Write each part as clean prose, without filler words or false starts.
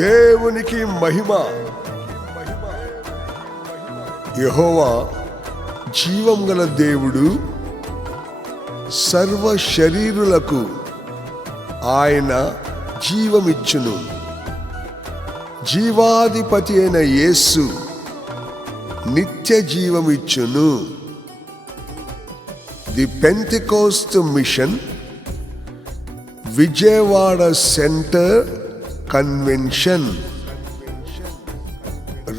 దేవునికి మహిమ. యెహోవా జీవం గల దేవుడు, సర్వ శరీరులకు ఆయన జీవమిచ్చును. జీవాధిపతి అయిన యేసు నిత్య జీవమిచ్చును. The Pentecost mission, Vijayawada centre convention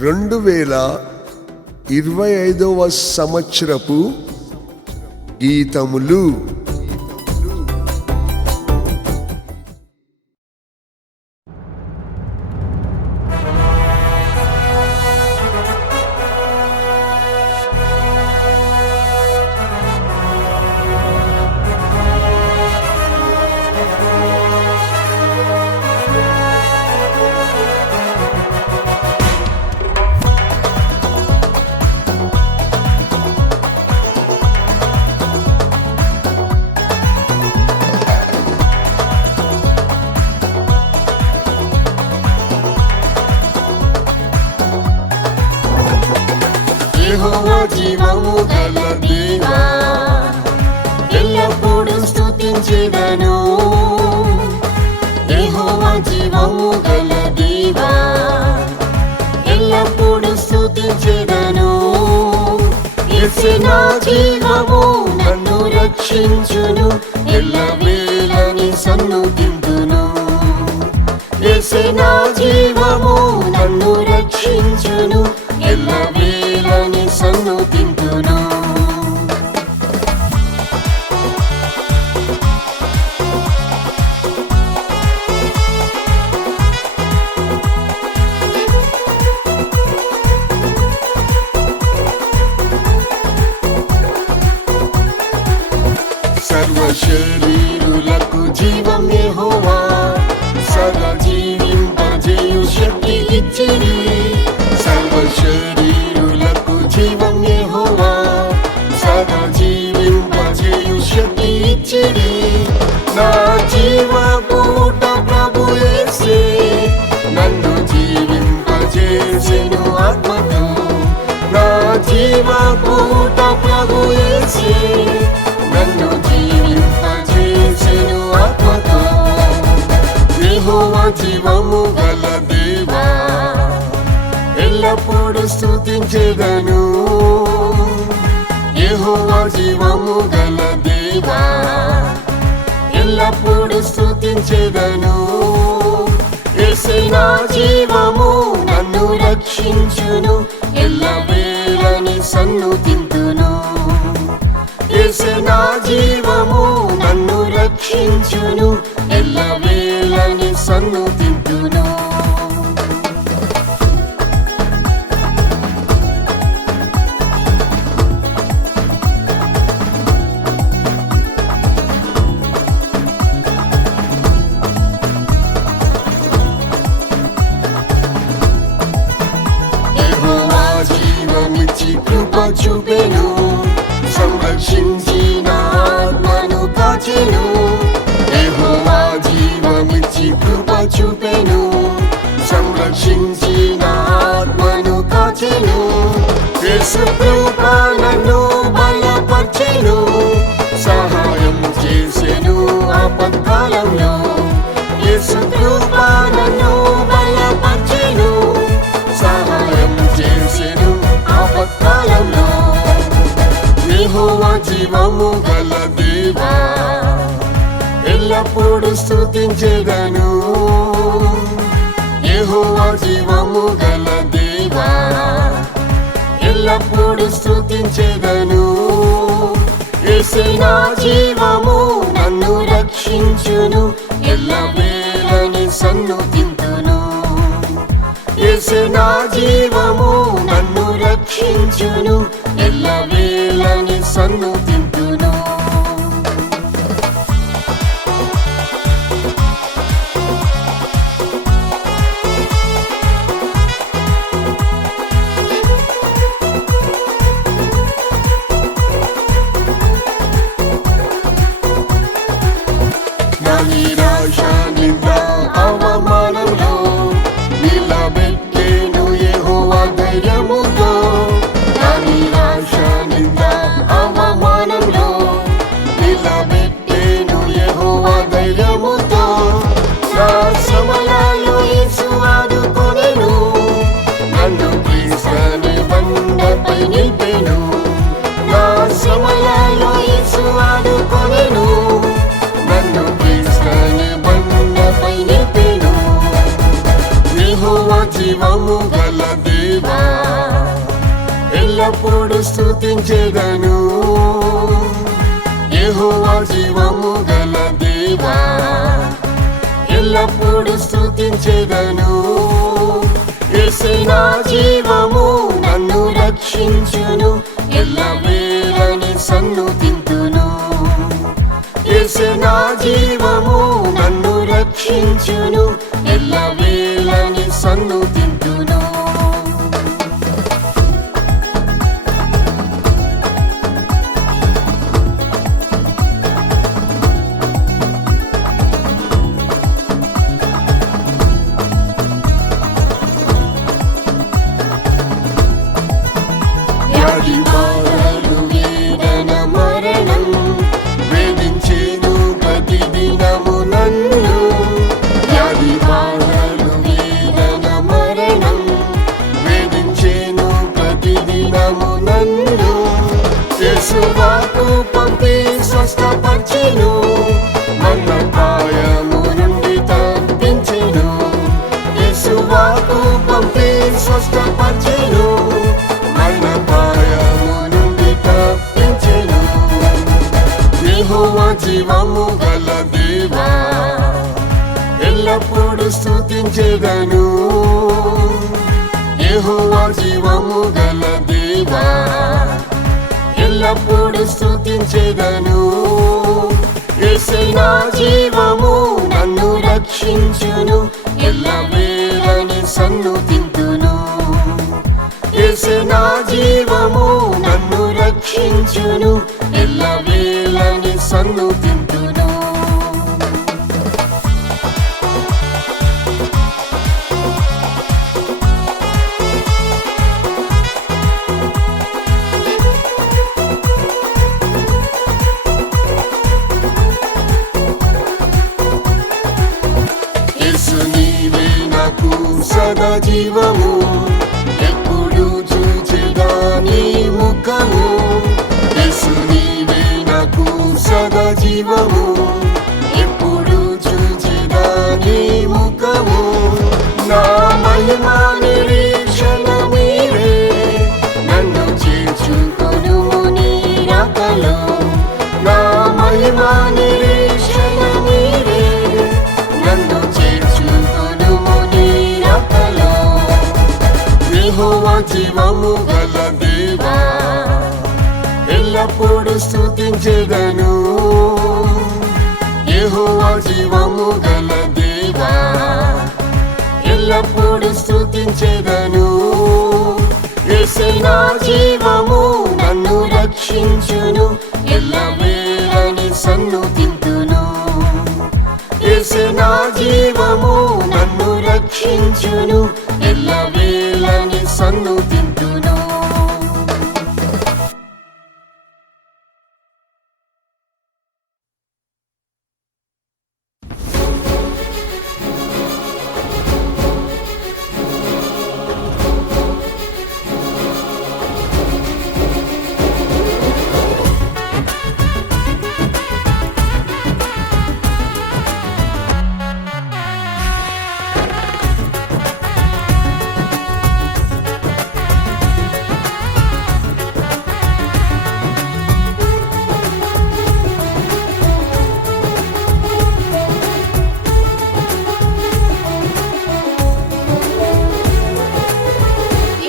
2025వ సంవత్సరపు గీతములు. యెహోవా జీవము గల దేవా, ఎల్లప్పుడూ స్తుతించెదను. యెహోవా జీవము గల దేవా, ఎల్లప్పుడూ స్తుతించెదను. యేసే నా జీవము, నన్ను రక్షించును, ఎల్లవేళని సన్నుతింతును. యేసే నా జీవము, నన్ను రక్షించును, ఎల్లవేళని సన్నుతింతును. సర్వ శరీరులకు జీవం యెహోవా, సదా జీవింపజేయు శక్తి ఇచ్చిరి. సర్వ శరీరులకు జీవం యెహోవా, సదా జీవింపజేయు శక్తి ఇచ్చిరి. నా జీవపూట ప్రభు యేసే, నన్ను జీవింపజేసెను ఆత్మతో. నా జీవపూట ప్రభు యేసే, నన్ను జీవింపజేసెను ఆత్మతో. యెహోవా జీవము గల దేవా, ఎల్లప్పుడూ స్తుతించెదను. యెహోవా జీవము గల దేవా, ఎల్లప్పుడూ స్తుతించెదను. యేసే నా జీవము, నన్ను రక్షించును, ఎల్లవేళని సన్నుతింతును. యేసే నా జీవము, నన్ను రక్షించును, ఎల్లవేళని సన్నుతింతును. యెహోవా జీవమిచ్చి కృప చూపెను, సంరక్షించి నా ఆత్మను కాచెను. యెహోవా జీవమిచ్చి కృప చూపెను, సంరక్షించి నా ఆత్మను కాచెను. యేసు కృప నన్ను బలపర్చెను, సహాయం చేసెను ఆపత్కాలంలో. యేసు కృప నన్ను బలపర్చెను, సహాయం చేసెను ఆపత్కాలంలో. యెహోవా జీవము గల దేవా, ఎల్లప్పుడూ స్తుతించెదను. యెహోవా జీవము గల దేవా, ఎల్లప్పుడూ స్తుతించెదను. యేసే నా జీవము, నన్ను రక్షించును, ఎల్లవేళని సన్నుతింతును. యేసే నా జీవము, నన్ను రక్షించును, ఎల్లవేళని సన్నుతింతును. నా నిరాశ నింద అవమానంలో బండపై నిలిపెను. నా శ్రమలలో యేసు ఆదుకొనెను. నన్ను క్రీస్తుని బండపై నిలిపెను. యెహోవా జీవము గల దేవా, ఎల్లప్పుడూ స్తుతించెదను. యెహోవా జీవము గల దేవా, ఎల్లప్పుడూ స్తుతించెదను. యేసే నా జీవము, నన్ను రక్షించును. ఎల్లవేళని సన్నుతింతును. యేసే నా జీవము, నన్ను రక్షించును. ఎల్లవేళని సన్నుతింతును. వ్యాధి బాధలు వేదన మరణం వేధించేను ప్రతిదినము నన్ను. వ్యాధి బాధలు వేదన మరణం వేధించేను ప్రతిదినము నన్ను. యేసు వాకు పంపి స్వస్థపరిచెను. మరణ పాయము నుండి తప్పించెను. యేసు వాకు పంపి స్వస్థపరిచెను. యెహోవా జీవము గల దేవా, ఎల్లప్పుడూ స్తుతించెదను. యెహోవా జీవము గల దేవా, ఎల్లప్పుడూ స్తుతించెదను. యేసే నా జీవము, నన్ను రక్షించును. ఎల్లవేళని సన్నుతింతును. యేసే నా జీవము, నన్ను రక్షించును. ఎల్లవేళని సన్నుతింతును. యేసు నీవే నాకు సదా జీవము. ఎప్పుడు చూచెదా నీ ముఖము. యేసు నీవే నాకు సదా జీవము. ఎప్పుడు చూచెదా నీ ముఖము. నా మహిమా నిరీక్షణ మీరే, నన్ను చేర్చుకొనుము నీ రాకలో. నా మహిమా నిరీక్షణ మీరే, నన్ను చేర్చుకొనుము నీ రాకలో. యెహోవా జీవము గల దేవా, ఎల్లప్పుడూ స్తుతించెదను. యెహోవా జీవము గల దేవా, ఎల్లప్పుడూ స్తుతించెదను. యేసే నా జీవము, నన్ను రక్షించును. ఎల్లవేళని సన్నుతింతును. యేసే నా జీవము, నన్ను రక్షించును. ఎల్లవేళని సన్నుతింతును.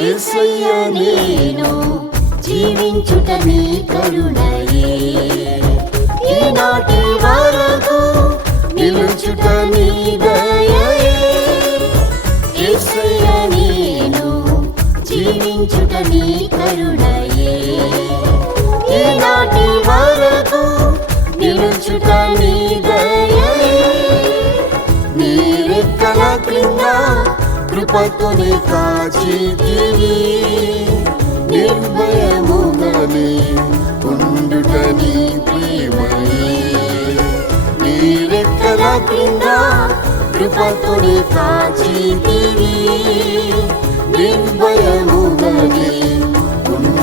యేసయ్య నేను జీవించుట నీ కరుణయే. ఈనాటి వరకు నిలుచుట నీ దయయే. యేసయ్య నేను జీవించుట నీ కరుణయే. ఈనాటి వరకు నిలుచుట నీ దయయే. నీ రెక్కల క్రింద కృపతోనే కాచితివి. నిర్భయముగానే ఉండుట నీ ప్రేమయే. నీ రెక్కల క్రింద కృపతోనే కాచితివి. నిర్భయముగానే ఉండుట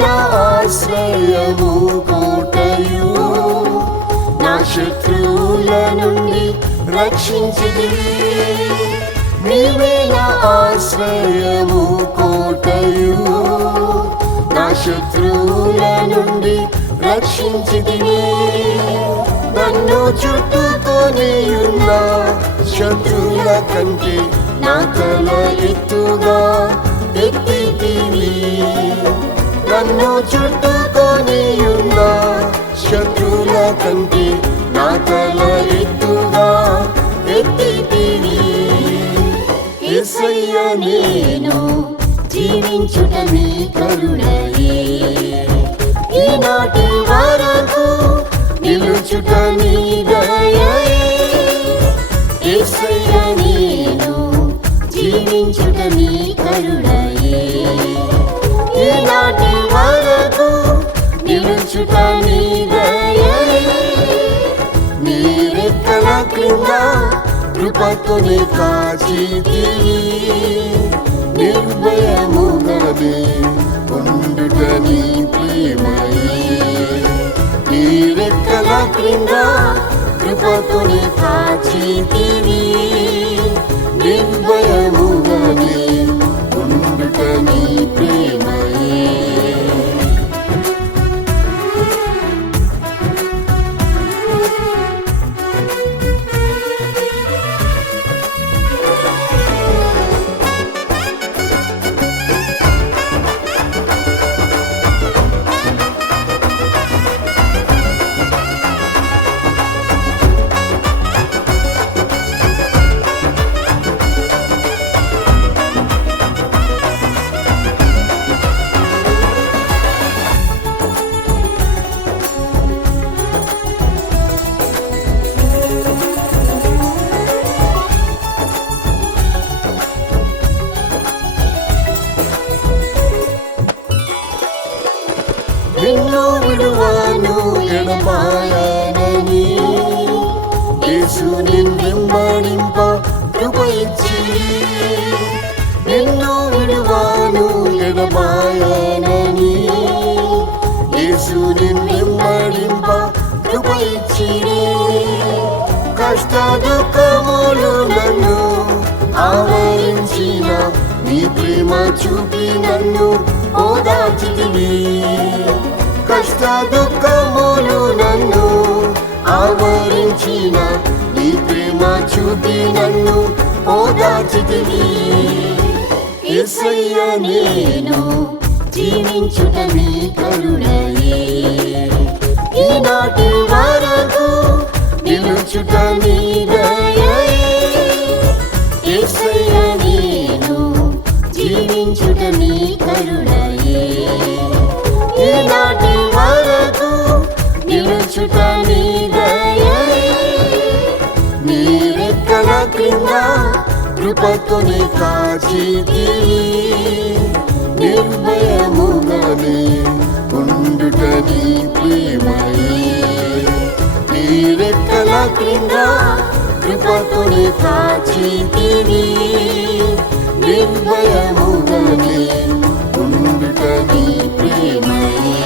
నా ఆశ్రయము కోటయు, నా శత్రువుల నుండి రక్షించితివి. నీవే నా ఆశ్రయము కోటయు, నా శత్రువుల నుండి రక్షించితివి. నన్ను చుట్టుకొని ఉన్న శత్రువుల కంటే నా తల ఎత్తుగా ఎత్తితివి. నన్ను చుట్టుకొని ఉన్న శత్రువుల కంటే నా తల ఎత్తుగా ఎత్తితివి. యేసయ్య నేను జీవించుట నీ కరుణయే, ఈనాటి వరకు నిలుచుట నీ దయయే. యేసయ్య నేను జీవించుట నీ కరుణయే, ఈనాటి వరకు నిలుచుట నీ దయయే. నీ రెక్కల క్రింద కృపతోనే కాచితివి. నిర్భయముగానే ఉండుట నీ ప్రేమయే, నీ రెక్కల క్రింద కృపతోనే కాచితివి. నిర్భయముగానే ఉండుట నీ ప్రేమయే. నిన్ను విడువను ఎడబాయనని యేసు నిన్నెంబడింప కృప ఇచ్చి. నిన్ను విడువను ఎడబాయనని యేసు నిన్నెంబడింప కృప ఇచ్చి. కష్ట దుఃఖములు నన్ను ఆవరించిన నీ ప్రేమ చూపి నన్ను ఓదార్చితివి. కష్ట దుఃఖములు నన్ను ఆవరించిన నీ ప్రేమ చూపి నన్ను ఓదార్చితివి. యేసయ్య నేను జీవించుట నీ కరుణయే, ఈనాటి వరకు నిలుచుట నీ దయయే. యేసయ్య నేను జీవించుట నీ కరుణయే, ఈనాటి వరకు నిలుచుట నీ దయయే. నీ రెక్కల క్రింద కృపతోనే కాచితివి. నిర్భయముగానే ఉండుట నీ ప్రేమయే, నీ రెక్కల క్రింద కృపతోనే కాచితివి. నిర్భయముగానే ఉండుట నీ ప్రేమయే.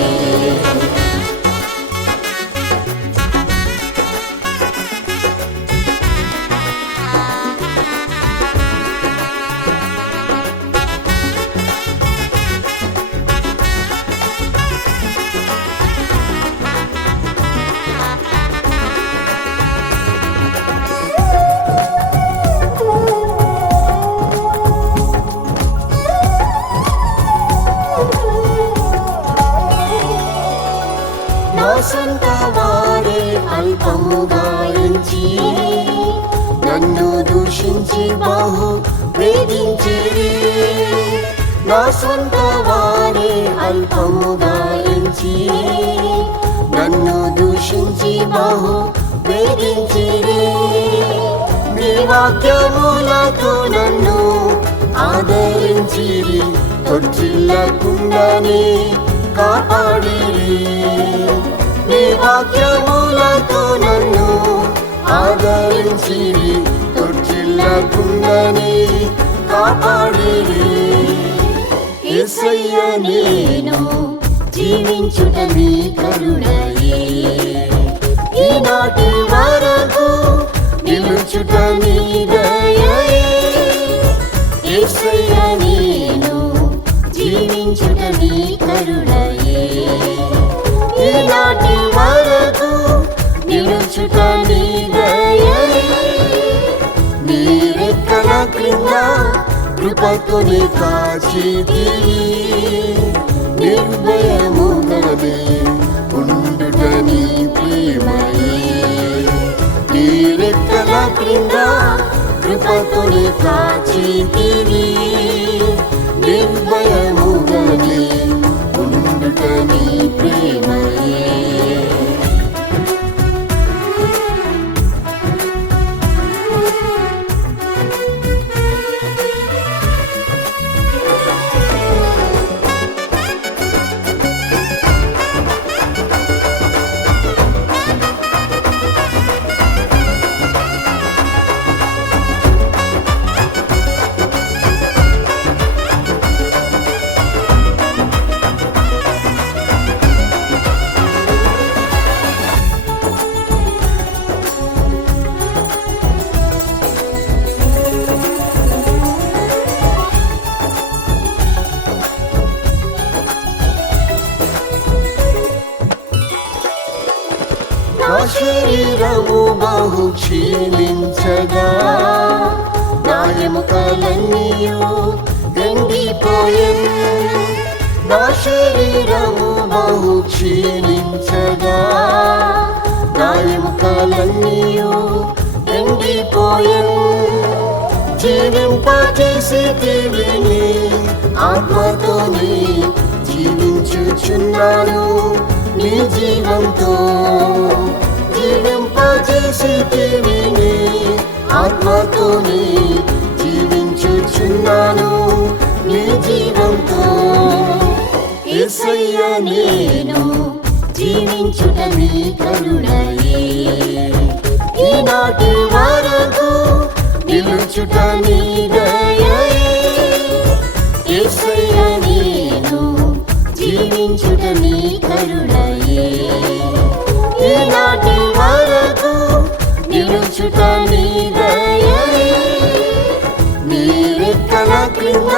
నా సొంత వారే అల్పముగా ఎంచి నన్ను దూషించి బహు వేధించిరి. నా సొంత వారే అల్పముగా ఎంచి నన్ను దూషించి బహు వేధించిరి. నీ వాక్యములతో నన్ను ఆదరించిరి, తొట్టిల్లకుండానే కాపాడిరి. నీ వాక్యములతో నన్ను ఆదరించిరి, తొట్టిల్లకుండానే కాపాడిరి. యేసయ్య నేను జీవించుట నీ కరుణయే. ఈనాటి వరకు నిలుచుట నీ దయయే. యేసయ్యా నేను జీవించుట నీ కరుణయే. ఈనాటి వరకు నిలుచుట నీ దయయే. నీ రెక్కల క్రింద కృపతోనే కాచితివి. నిర్భయముగానే ఉండుట నీ ప్రేమయే. నీ రెక్కల క్రింద కృపతోనే కాచితివి. నిర్భయముగానే ఉండుట నీ ప్రేమయే. నా శరీరము బహు క్షీణించగా, నా ఎముకలన్నీయు ఎండిపోయెను. నా శరీరము బహు క్షీణించగా, నా ఎముకలన్నీయు ఎండిపోయెను. జీవింపజేసేటివి నీ ఆత్మతోనే జీవించుచున్నాను నీ జీవంతో. జీవింపజేసేటివి నీ ఆత్మతోనే జీవించుచున్నాను నీ జీవంతో. యేసయ్యా నేను జీవించుట నీ కరుణయే. ఈనాటి వరకు నిలుచుట నీ దయయే. యేసయ్యా నేను జీవించుట నీ కరుణయే. ఈనాటి వరకు నిలుచుట నీ దయయే. నీ రెక్కల క్రింద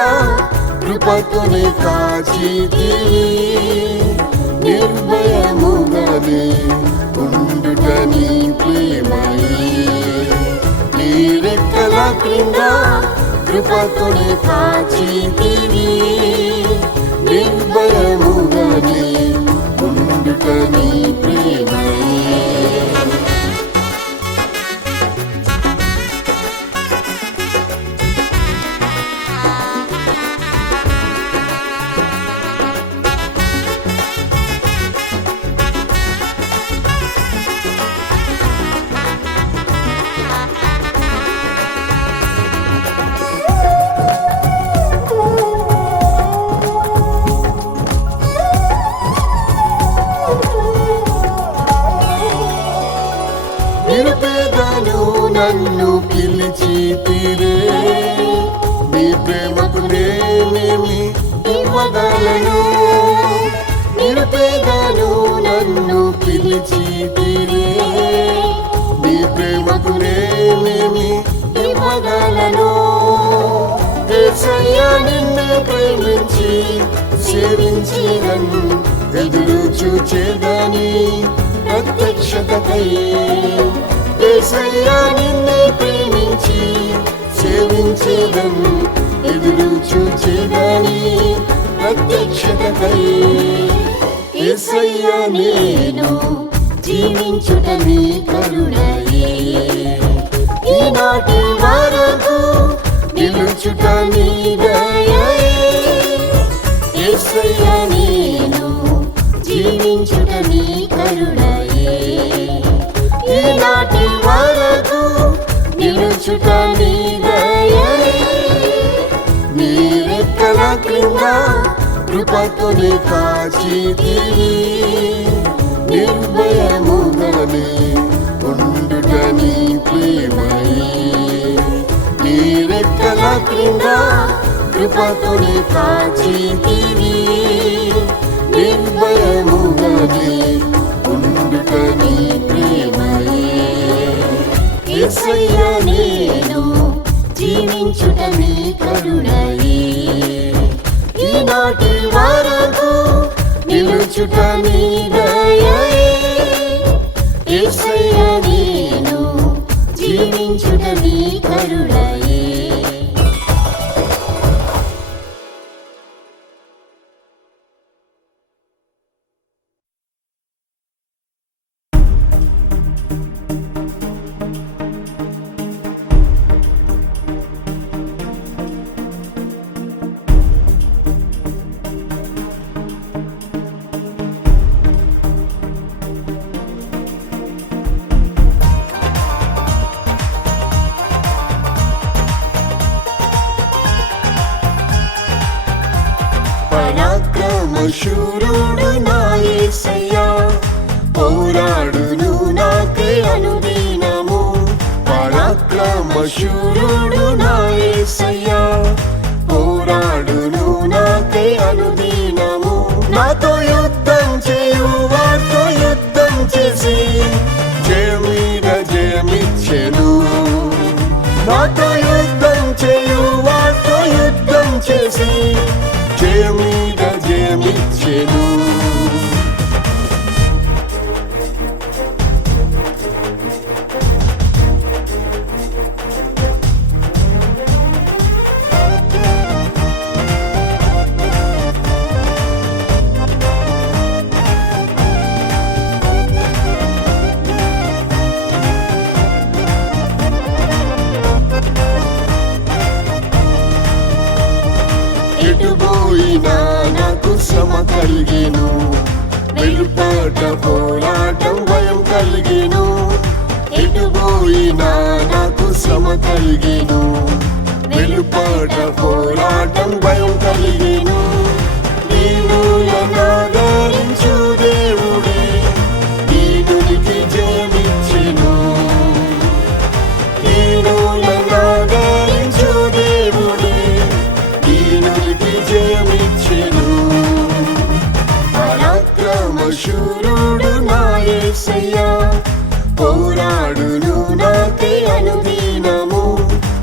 కృపతోనే కాచితివి. నిర్భయముగానే ఉండుట నీ ప్రేమయే. నీ రెక్కల క్రింద కృపతోనే కాచితివి. నిర్భయముగానే ఉండుట నీ ప్రేమయే. నిరుపేదను నన్ను పిలిచితిరే. నీ ప్రేమకు నేనేమి ఇవ్వగలను. నిరుపేదను నన్ను పిలిచితిరే. నీ ప్రేమకు నేనేమి ఇవ్వగలను. యేసయ్యా నిన్ను ప్రేమించి సేవించినను ఎదురు చూచేదని ప్రత్యక్షతకై. యేసయ్యా నిన్ను ప్రేమించి సేవించేదను ఎదురు చూచేదని ప్రత్యక్షతకై. యేసయ్యా నేను జీవించుట నీ కరుణయే. ఈనాటి వరకు నిలుచుట నీ దయయే. యేసయ్యా నేను జీవించుట నీ కరుణయే. ఈనాటి వరకు నిలుచుట నీ దయయే. నీ రెక్కల క్రింద కృపతోనే కాచితివి. నిర్భయముగానే ఉండుట నీ ప్రేమయే. నీ రెక్కల క్రింద కృపతోనే కాచితివి. నిర్భయముగానే ఉండుట నీ ప్రేమయే. యేసయ్యా నేను జీవించుట నీ కరుణయే. ఈనాటి వరకు నిలుచుట నీ దయయే. యేసయ్యా నేను జీవించుట నీ కరుణయే. పరాక్రమశూరుడు నా యేసయ్యా, పోరాడును నాకై అనుదినము. పరాక్రమశూరుడు నా యేసయ్యా, పోరాడును నాకై అనుదినము. నాతో యుద్ధం చేయు వారితో యుద్ధం చేసి జయం మీద జయమిచ్చెను. నాతో యుద్ధం చేయు వారితో యుద్ధం చేసి జయం మీద జయమిచ్చెను. ఎటుపోయినా నాకు శ్రమ కలిగెను, వెలుపట పోరాటం భయం కలిగెను. ఎటుపోయినా నాకు శ్రమ కలిగెను, వెలుపట పోరాటం భయం కలిగెను. దీనులనాదరించు దేవుడే దీనునికి జయమిచ్చెను. దీనులనాదరించు దేవుడే దీనునికి జయమిచ్చెను. పరాక్రమశూరుడు నా యేసయ్యా, పోరాడును నాకై అనుదినము.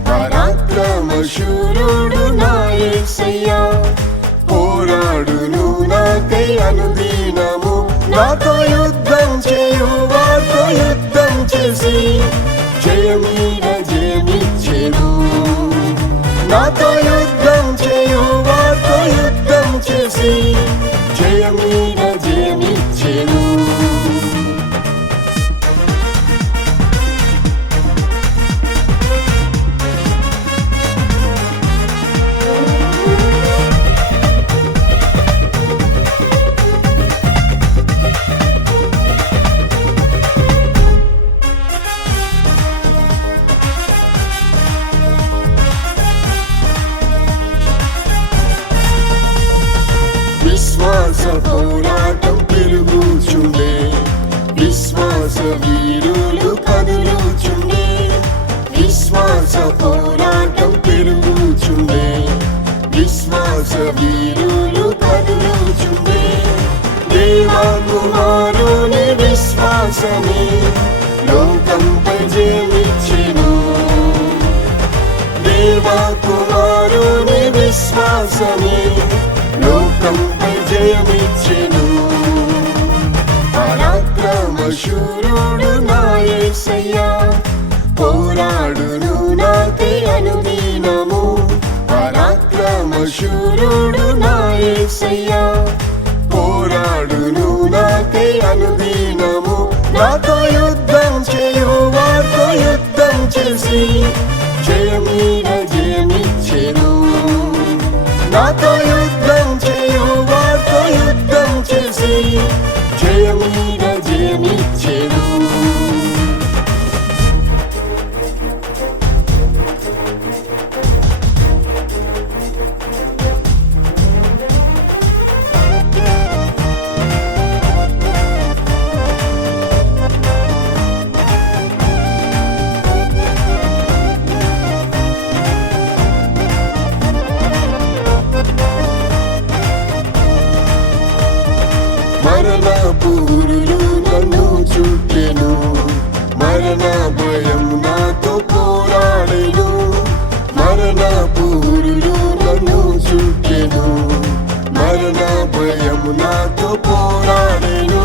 పరాక్రమశూరుడు నా యేసయ్యా, పోరాడును నాకై అనుదినము. నాతో యుద్ధం చేయు వారితో యుద్ధం చేసి జయం మీద జయమిచ్చెను. నాతో యుద్ధం చేయు వారితో యుద్ధం చేసి జయం మీద జయమిచ్చెను. విశ్వాస పోరాటం పెరుగుచుండే, విశ్వాస వీరులు కదులుచుండే. విశ్వాస పోరాటం పెరుగుచుండే, విశ్వాస వీరులు కదులుచుండే. దేవా కుమారుని విశ్వాసమే లోకంపై జయమిచ్చెను. దేవా కుమారుని విశ్వాసమే లోకంపై జయమిచ్చెను. పరాక్రమశూరుడు నా యేసయ్యా, పోరాడును నాకై అనుదినము. పరాక్రమశూరుడు నా యేసయ్యా, పోరాడును నాకై అనుదినము. నాతో యుద్ధం చేయు వారితో యుద్ధం చేసి జయం మీద జయమిచ్చెను. నాతో యుద్ధం చేయు వారితో యుద్ధం చేసి జయం మీద జయమిచ్చెను. మరణ భయం నాతో పోరాడెను, మరణ పూరులు నన్ను చుట్టెను, మరణ భయం నాతో పోరాడెను.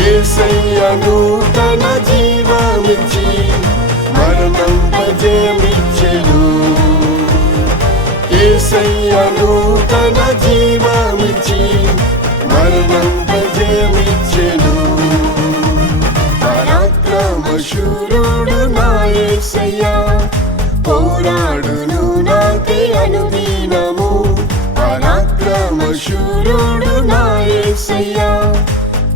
యేసయ్యను తన జీవమిచ్చి మరణంపై జయమిచ్చెను, యేసయ్యను తన జీవమిచ్చి మరణంపై జయమిచ్చెను. పరాక్రమశూరుడు నా యేసయ్య, పోరాడును నాకై అనుదినము. పరాక్రమశూరుడు నా యేసయ్య,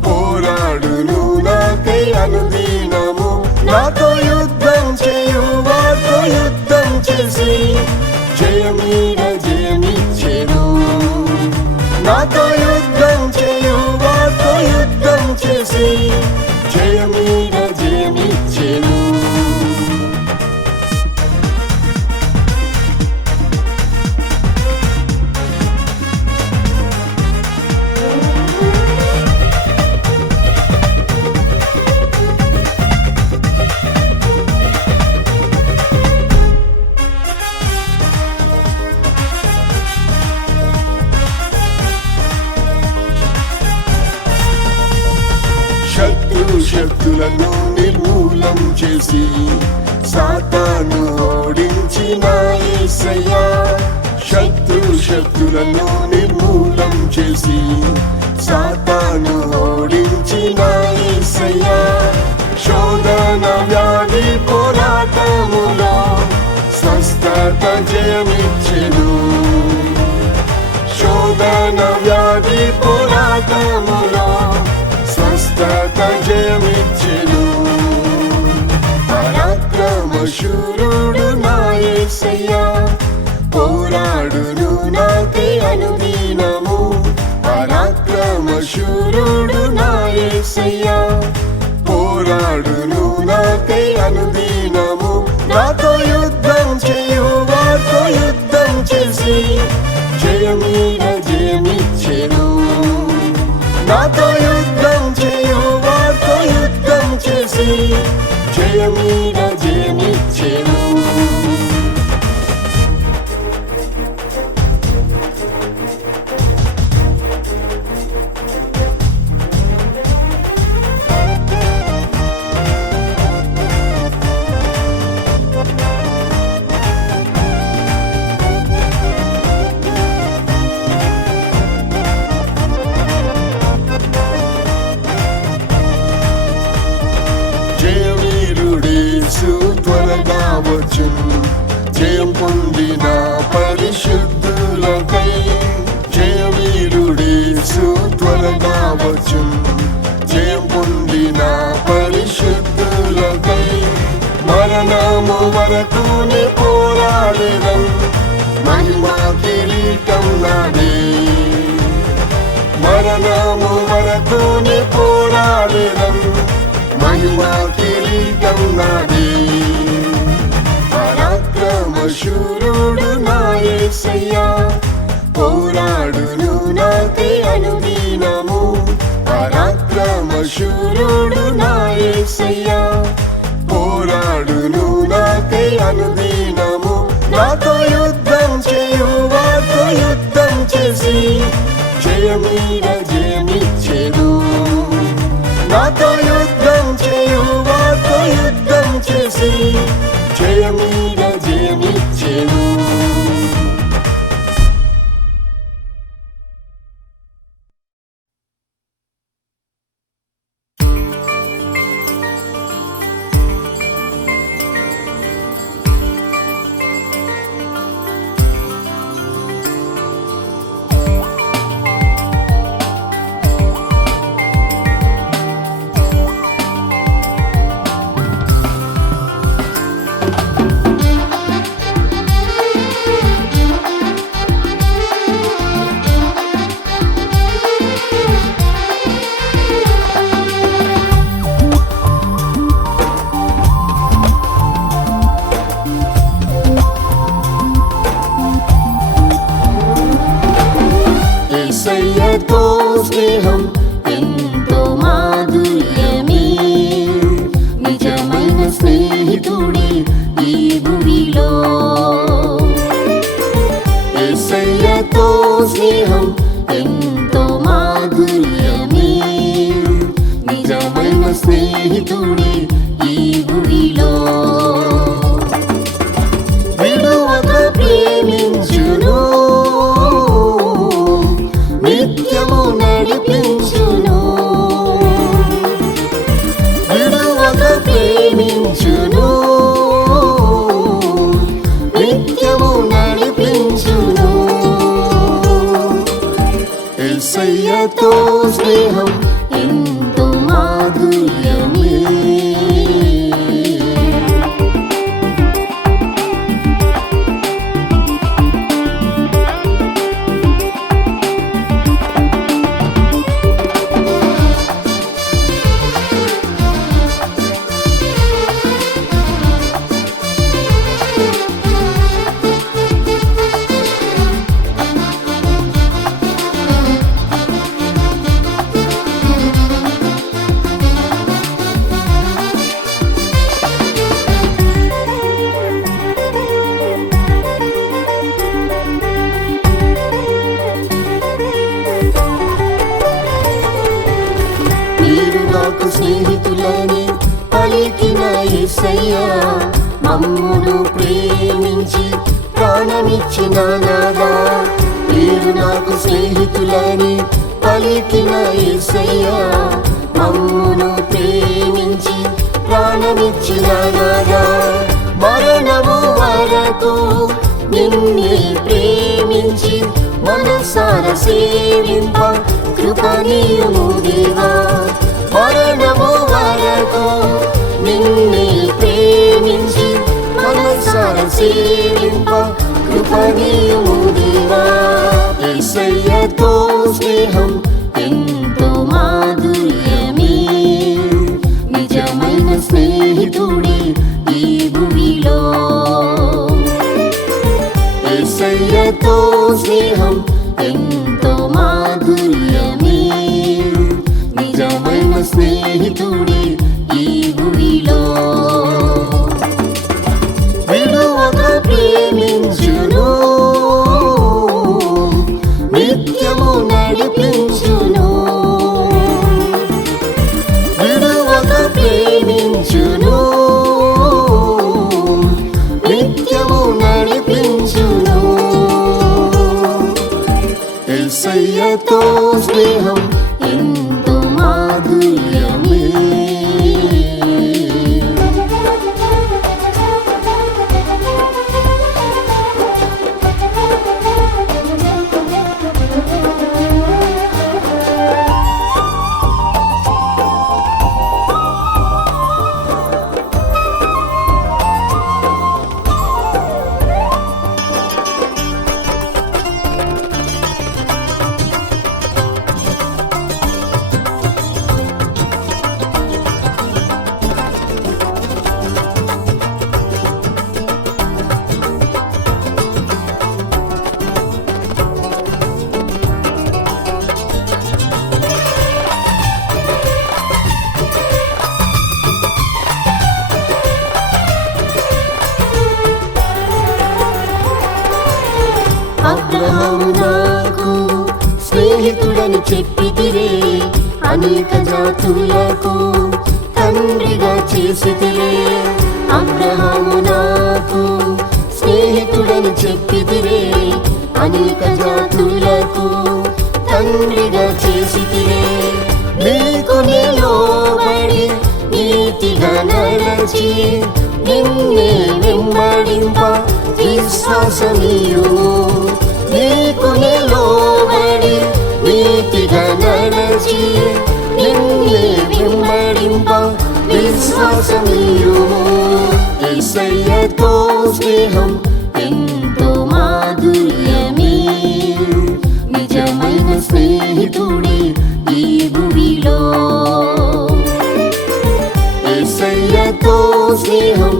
పోరాడును నాకై అనుదినము. నాతో యుద్ధం చేయు వారితో యుద్ధం చేసి జయమీద జయమిచ్చెను, నాతో యుద్ధం చేయు వారితో యుద్ధం చేసి జయమీద జయమిచ్చెను. శక్తులను నిర్మూలం చేసి సాతాను ఓడించిన యేసయ్య, శక్తులను నిర్మూలం చేసి సాతాను ఓడించిన యేసయ్య. శోధన వ్యాధి పోరాటములో స్వస్థత జయమిచ్చెను, శోధన వ్యాధి పోరాటములో స్వస్థత జయమిచ్చెను. పరాక్రమశూరుడు నా యేసయ్య, పోరాడును నాకై అనుదినము. పరాక్రమశూరుడు నా యేసయ్య, పోరాడును నాకై అనుదినము. నాతో యుద్ధం చేయు వారితో యుద్ధం చేసి జయమీద జయమిచ్చెను, నాతో యుద్ధం చేయు వారితో యుద్ధం చేసి జయమీద జయమిచ్చెను. త్వరగా వచ్చును, జయం పొందిన పరిశుద్ధులకై. జయవీరుడేసు త్వరగా వచ్చును, జయం పొందిన పరిశుద్ధులకై. మరణము వరకునే పోరాడెదం, మహిమా కిరీటం నాదే. మరణము వరకునే పోరాడెదం, మహిమా కిరీటం నాదే. పరాక్రమశూరుడు నా యేసయ్య, పోరాడును నాకై అనుదినము. పరాక్రమశూరుడు నా యేసయ్య, పోరాడును నాకై అనుదినము. నాతో యుద్ధం చేయు వారితో యుద్ధం చేసి జయమీద జయమిచ్చెను, నాతో యుద్ధం చేయు వారితో యుద్ధం చేసి జయమీద జయమిచ్చెను. యేసయ్యతో స్నేహం ఎంతో మాధుర్యమే, నిజం యేసయ్యతో స్నేహం ఎంతో మాధుర్యమే, నిజమైన స్నేహితుడే ఈ భూమిలో. విడువక ప్రేమించును, నిత్యము నడిపించును. విడువక ప్రేమించును, నిత్యము నడిపించును. యేసయ్యతో స్నేహం ఎంతో మాధుర్యమే. మీరు నాకు స్నేహితులని పలికిన యేసయ్యా, మమ్మును ప్రేమించి ప్రాణమిచ్చిన నాదా. మీరు నాకు స్నేహితులని పలికిన యేసయ్యా, మమ్మును ప్రేమించి ప్రాణమిచ్చిన నాదా. మరణము వరకు నిన్నే ప్రేమించి మనసార సేవింప కృపణీయము దేవా. మరణము వరకు నిన్నే ప్రేమించి మనసార సేవింప కృపణీయము దేవా. యేసయ్యతో స్నేహం ఎంతో మాధుర్యమే, నిజమైన స్నేహితుడే ఈ భూమిలో. యేసయ్యతో స్నేహం ఎంతో మాధుర్యమే, నిజమైన స్నేహితుడే ఈ భూమిలో. విడువక ప్రేమించును, నిత్యము నడిపించును. విడువక ప్రేమించును, నిత్యము నడిపించును. యేసయ్యతో స్నేహం ఎంతో మాధుర్యమే. అబ్రహాము నాకు స్నేహితుడని చెప్పితిరే, అనేక జాతులకు తండ్రిగా చేసితిరే. అబ్రహాము నాకు స్నేహితుడని చెప్పితిరే, అనేక జాతులకు తండ్రిగా చేసితిరే. నీకు నిలోబడి నీతిగా నడచి నిన్నే వెంబడింప విశ్వాసమీయుము. నీకు నిలోబడి నీతిగా నడచి నిన్నే వెంబడింప విశ్వాసమీయుము. యేసయ్యతో స్నేహం ఎంతో మాధుర్యమే, నిజమైన స్నేహితుడే ఈ భూమిలో. యేసయ్యతో స్నేహం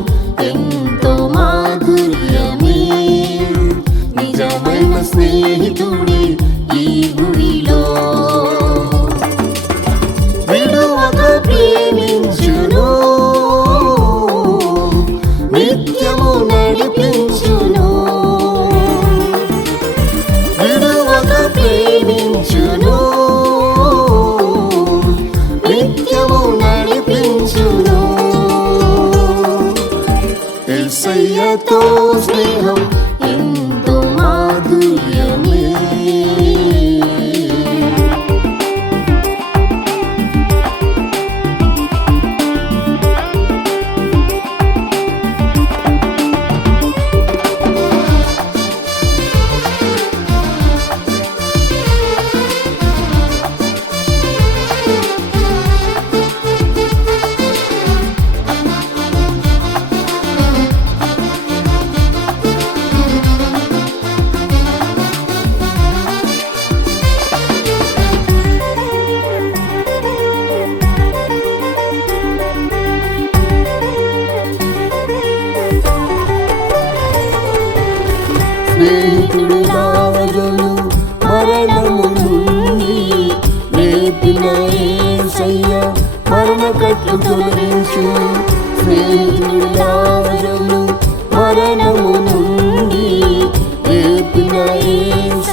ఎంతో మాధుర్యమే, నిజమైన స్నేహితుడే ఈ భూమిలో. విడువక ప్రేమించును, నిత్యము నడిపించును.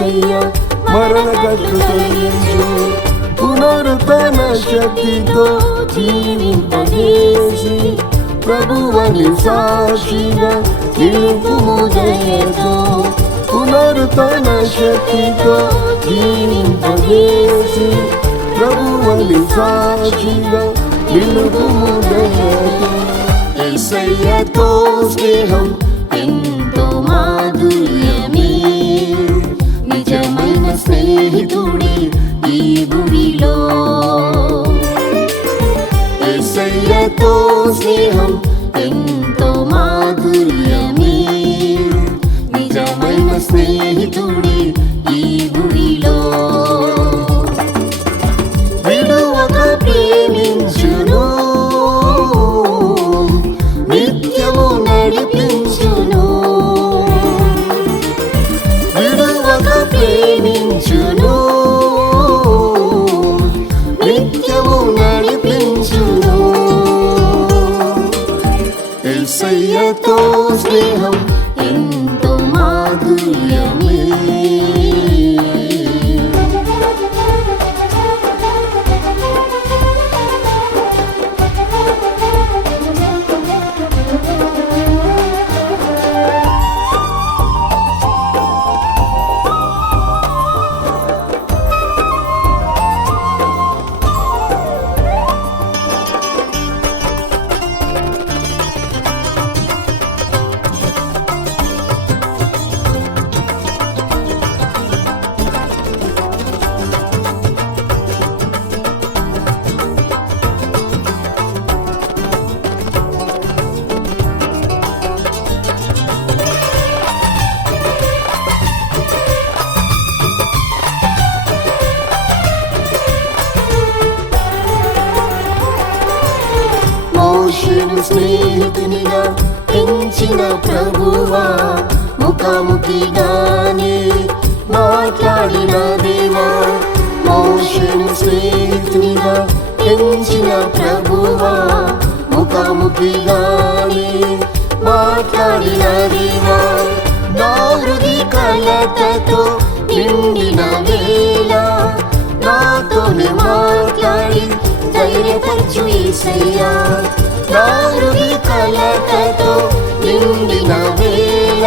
యేసయ్య మరణ గట్లు తొలగించు పునరుద్ధరణ శక్తితో జీవింపజేసి ప్రభువని సాక్షిగా నిలుపుము దయతో పునరుద్ధరణ శక్తితో జీవింపజేసి ప్రభువని సాక్షిగా నిలుపుము దయతో యేసయ్యతో స్నేహం ఎంతో మాధుర్యమే నిజమైన స్నేహితుడే ఈ భూమిలో యేసయ్యతో స్నేహం ఎంతో మాధుర్యమే నిజమైన స్నేహితుడే ఈ భూమిలో విడువక ప్రేమించును నిత్యము నడిపించును విడువక ప్రేమించును నిత్యము నడిపించును యేసయ్యతో స్నేహం ఎంతో మాధుర్యమే మోషేను స్నేహితునిగా పెంచిన ప్రభువా ముఖాముఖిగానే మాట్లాడిన దేవా మోషేను స్నేహితునిగా పెంచిన ప్రభువా ముఖాముఖిగానే మాట్లాడిన దేవా నా హృదయ కలతతో నిండిన వేళ నాతోనే మాట్లాడి ధైర్యపరచు యేసయ్యా నా హృదయ కలతతో నిండిన వేళ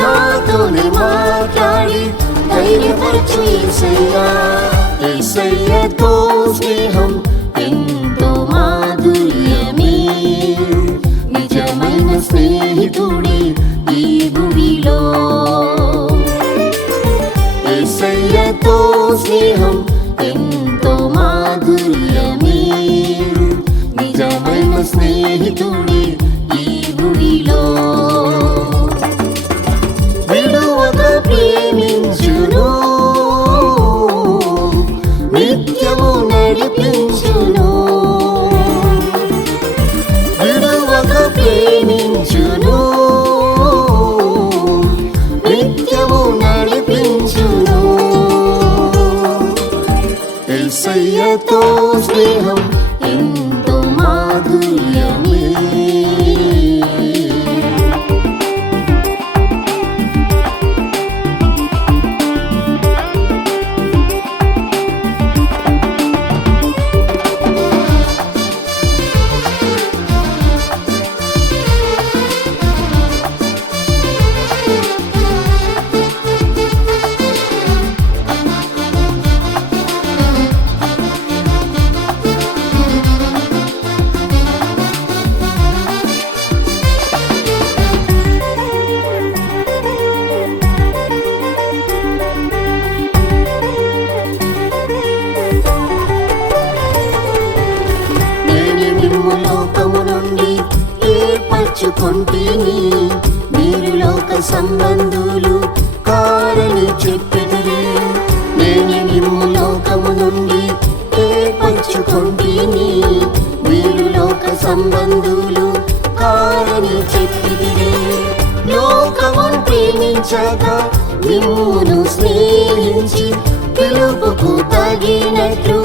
నాతోనే మాట్లాడి ధైర్యపరచు యేసయ్యా యేసయ్యతో స్నేహం ఎంతో మాధుర్యమే నిజమైన స్నేహితుడే ఈ భూమిలో యేసయ్యతో స్నేహం ఎంతో మాధుర్యమే నిజమైన స్నేహితుడే ఈ భూమిలో విడువక ప్రేమించును నిత్యము నడిపించును విడువక ప్రేమించును నిత్యము నడిపించును యేసయ్యతో స్నేహం ఎంతో మాధుర్యమే లోకము నుండి ఏర్పరచుకొంటిని మీరు లోక సంబంధులు కారని చెప్పిదిరి నేను నిమ్ము లోకము నుండి ఏర్పరచుకొంటిని మీరు లోక సంబంధులు కారని చెప్పిదిరి లోకమును ప్రేమించక మిమ్మును స్నేహించి పిలుపుకు తగినట్లు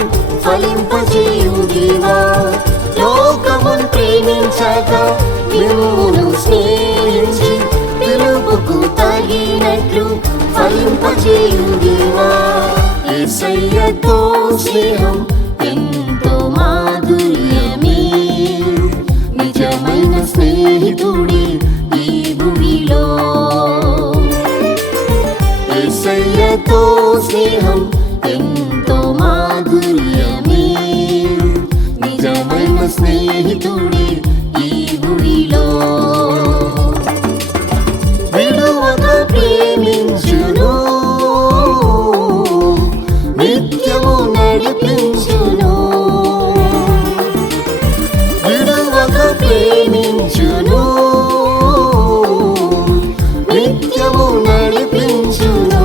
ఫలింపజేయు దేవా లోకమును ప్రేమించక మిమ్మును స్నేహించి పిలుపుకు తగినట్లు ఫలింపజేయు దేవా. యేసయ్యతో స్నేహం ఎంతో మాధుర్యమే, నిజమైన స్నేహితుడే ఈ భూమిలో. యేసయ్యతో స్నేహం ఎంతో మాధుర్యమే, నిజమైన స్నేహితుడే ఈ భూమిలో. విడువక ప్రేమించును, నిత్యము నడిపించును. విడువక ప్రేమించును, నిత్యము నడిపించును.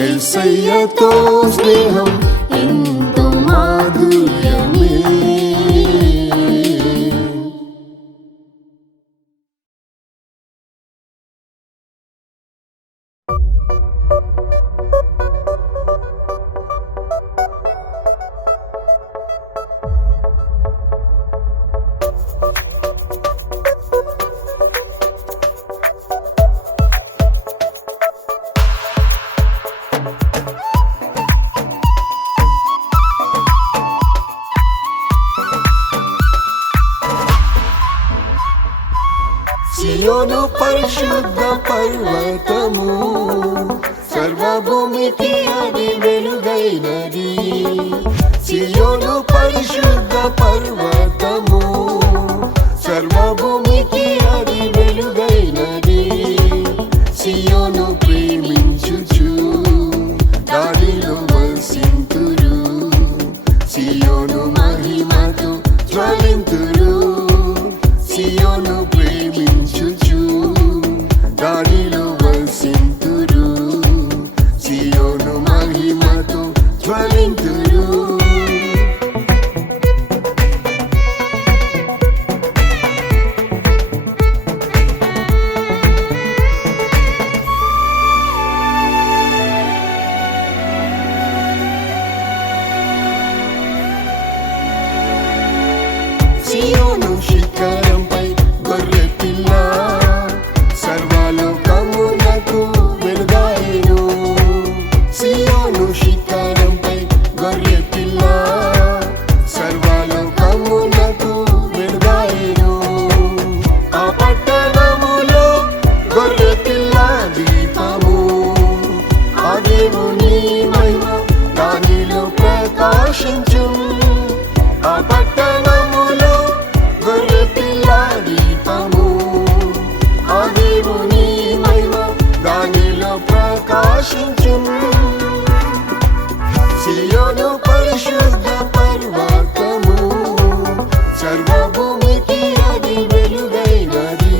యేసయ్యతో స్నేహం ఎంతో మాధుర్యమే. సియోను పరిశుద్ధ పర్వతము, సర్వభూమికి అది వెలుగైనది. సియోను పరిశుద్ధ పర్వతము, సర్వభూమికి అది వెలుగైనది. సియోను ప్రేమించుచు దానిలో వసింతురు, సియోను మహిమతో జ్వలింతురు. సియోను ప్రేమించుచు దానిలో వసింతురు, సియోను మహిమతో జ్వలింతురు. సియోను శిఖరంపై గొర్రె పిల్ల, సర్వలోకమునకు వెలుగాయెను. సియోను శిఖరంపై గొర్రె పిల్ల, సర్వలోకమునకు వెలుగాయెను. ఆ పట్టణములో గొర్రె పిల్ల దీపము, ఆ దేవుని మహిమ దానిలో ప్రకాశించు. ఆ పట్టణములో గొర్రె పిల్ల దీపము, ఆ దేవుని మహిమ దానిలో ప్రకాశించు. సియోను పరిశుద్ధ పర్వతము, సర్వభూమికి అది వెలుగైనది.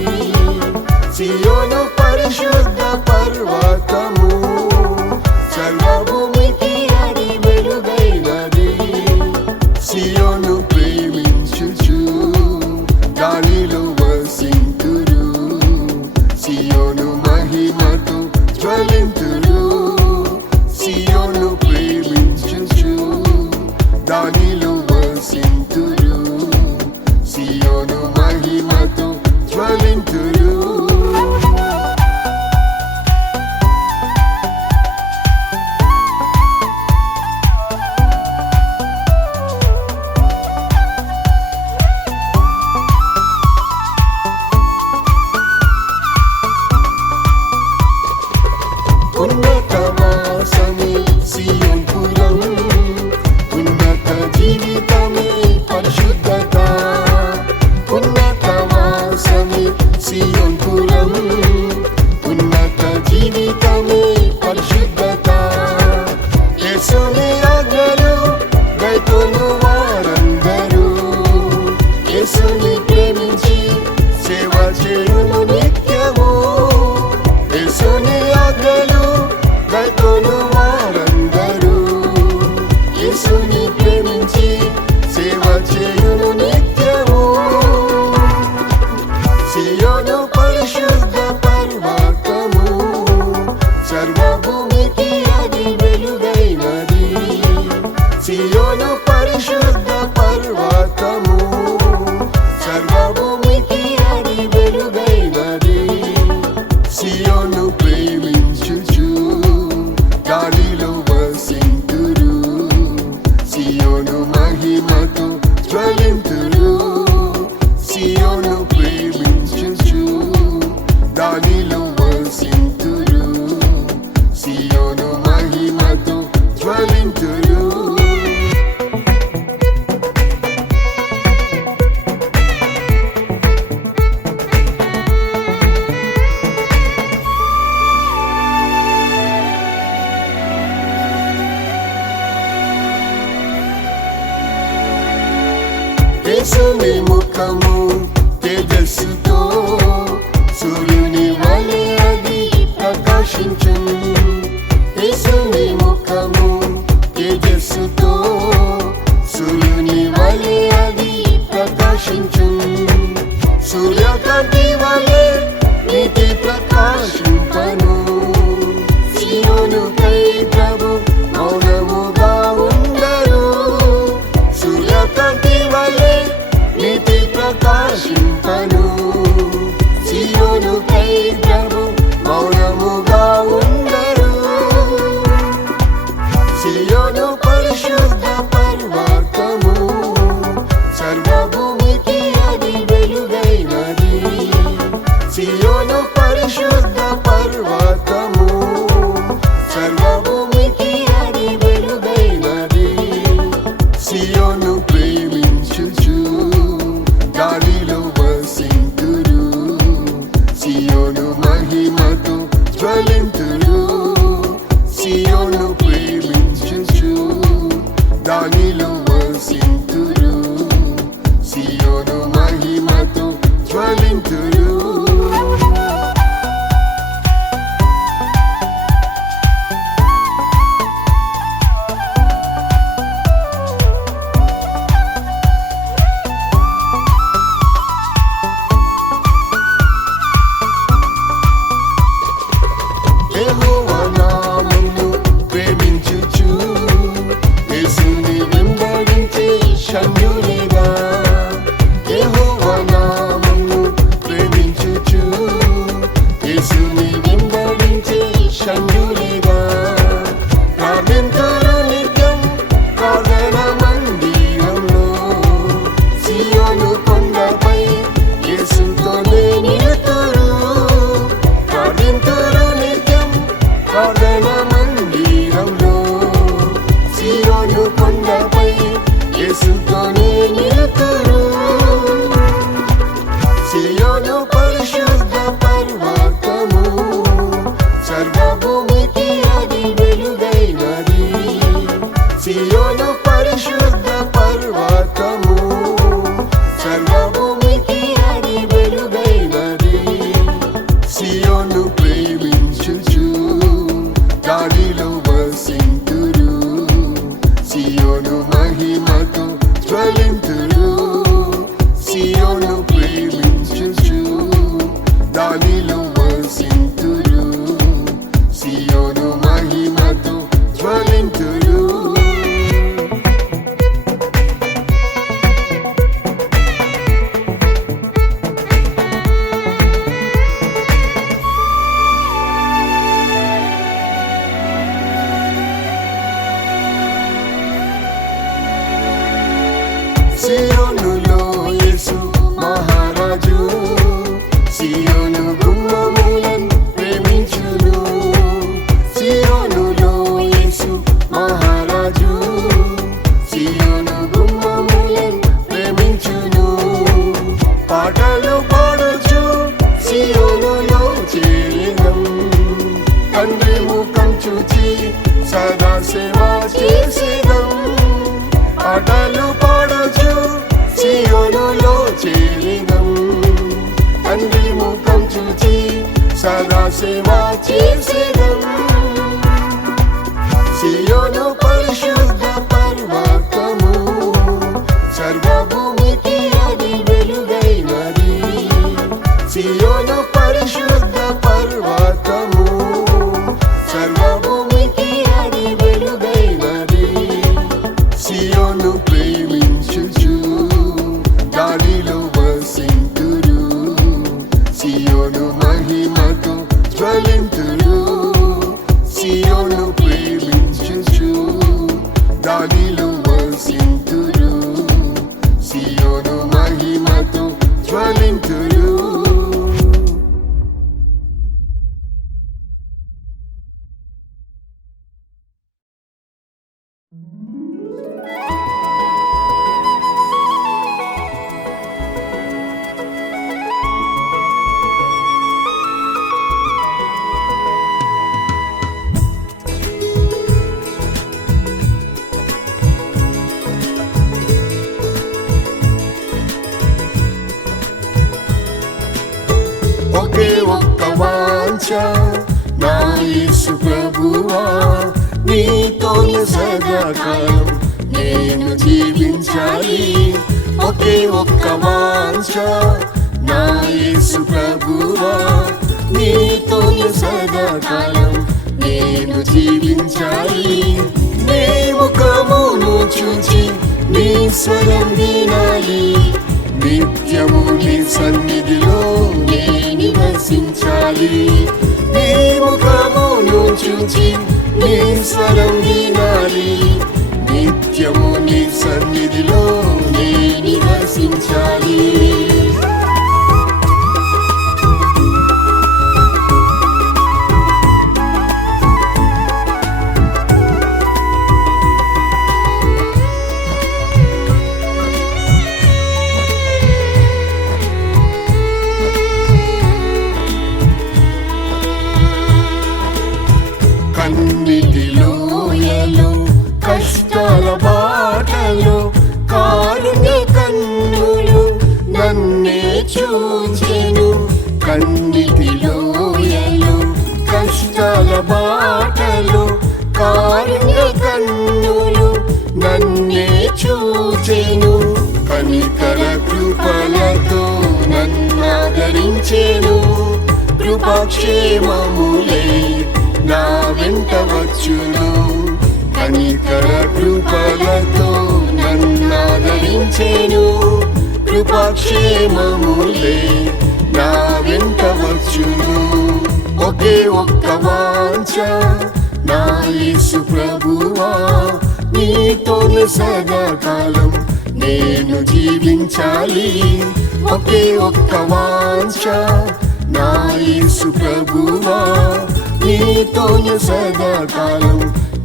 సియోను పరిశుద్ధ పర్వతము, సర్వభూమికి అది వెలుగైనది. సియోను ప్రేమించుచు దానిలో వసింతురు, సియోను మహిమతో జ్వలింతురు. సియోను ప్రేమించుచు దానిలో వసింతురు, సియోను మహిమతో జ్వలింతురు. ఉన్నతవాసమే సియోన్ పురం, ఉన్నత జీవితమే పరిశుద్ధత. ఉన్నతవాసమే సియోన్ పురం, ఉన్నత జీవితమే పరిశుద్ధత. యేసుని ఆజ్ఞలు గైకొను వారందరూ, యేసుని ప్రేమించి సేవ చేయును నిత్యము. యేసుని ఆజ్ఞలు గైకొను వారందరూ, యేసుని ప్రేమించి సేవ చేయును నిత్యము. సియోను పరిశుద్ధ పర్వతము, సర్వభూమికి అది వెలుగైనది. సియోను పరిశుద్ధ పర్వతము, సర్వభూమికి అది వెలుగైనది. సియోను యేసుని ముఖము తేజస్సుతో సూర్యుని వలె అది ప్రకాశించును. యేసుని ముఖము తేజస్సుతో సూర్యుని వలె అది ప్రకాశించును. సూర్యకాంతి వలె నీతి ప్రకాశింపను. సియోనుపై ప్రభు మౌనముగా ఉండరు. సూర్యకాంతి వలె నీతి ప్రకాశింపను. సియోనుపై ప్రభు మౌనముగా ఉండరు. సియోను పరిశుద్ధ పర్వతము సర్వభూమికి అది వెలుగైనది. సియోను పరిశుద్ధ పర్వతము సర్వభూమికి అది వెలుగైనది. సియోను ప్రేమించుచు దానిలో వసింతురు. సియోను మహిమతో జ్వలింతురు. సియోను ప్రేమించుచు దానిలో వసింతురు. సియోను మహిమతో జ్వలింతురు. యెహోవా నామమును ప్రేమించుచు యేసుని వెంబడించే శరణులేగా. యెహోవా నామమును ప్రేమించుచు యేసుని వెంబడించే శరణులేగా. ప్రార్థింతురు నిత్యం ప్రార్థన మందిరంలో. సియోను కొండపై యేసుతోనే నిలుతురు. ప్రార్థింతురు నిత్యం ప్రార్థన మందిరంలో. సియోను కొండపై యేసుతోనే నిలుతురు. సియోను పరిశుద్ధ పర్వతము సర్వభూమికి అది వెలుగైనది. సియోను పరిశుద్ధ పర్వతము సర్వభూమికి అది వెలుగైనది. సియోను ప్రేమించుచు దానిలో వసింతురు. సియోను మహిమతో జ్వలింతురు. సియోను ప్రేమించుచు దానిలో వసింతురు. సియోను మహిమతో జ్వలింతురు. సియోనులో యేసు మహారాజు. సియోను గుమ్మములను ప్రేమించును. సియోనులో యేసు మహారాజు. సియోను గుమ్మములను ప్రేమించును. పాటలు పాడుచు సియోనులో చేరినం. తండ్రి ముఖం చూచి సదా సేవ చేసేదం. పాటలు పాడుచు సియోనులో చేరినం. తండ్రి ముఖం చూచి సదా సేవ చేసేదం. సియోను పరిశుద్ధ పర్వతము సర్వభూమికి అది వెలుగైనది. సియోను పరిశుద్ధ పర్వతము సర్వభూమికి అది వెలుగైనది. సియోను ప్రేమించుచు దానిలో వసింతురు. సియోను మహిమతో జ్వలింతురు. ప్రభువా నీతోనే సదాకాలం నేను జీవించాలి. ఒకే ఒక్క వాంఛ నా యేసు ప్రభువా నీతోనే సదాకాలం నేను జీవించాలి. నీ ముఖమును చూచి నీ స్వరం వినాలి. నిత్యము నీ సన్నిధిలో నే నివసించాలి. నీ ముఖమును చూచి నీ స్వరం వినాలి. నిత్యము నీ సన్నిధిలో నే నివసించాలి. కన్నిటిలోయలో కష్టాల బాటలో కారుణ్య కన్నులు నన్నే చూచెను. కన్నిటిలోయలో కష్టాల బాటలో కారుణ్య కన్నులు నన్నే చూచెను. కనికర కృపలతో నన్నాదరించెను. కృపాక్షేమములే నా వెంట వచ్చును. కనికర కృపలతో నన్నాదరించెను. కృపాక్షేమములే నా వెంట వచ్చును. ఒకే ఒక్క వాంఛ నా యేసు ప్రభువా నీతోనే సదాకాలం నేను జీవించాలి. ఒకే ఒక్క వాంఛ నా యేసు ప్రభువా నీతోనే సదాకాలం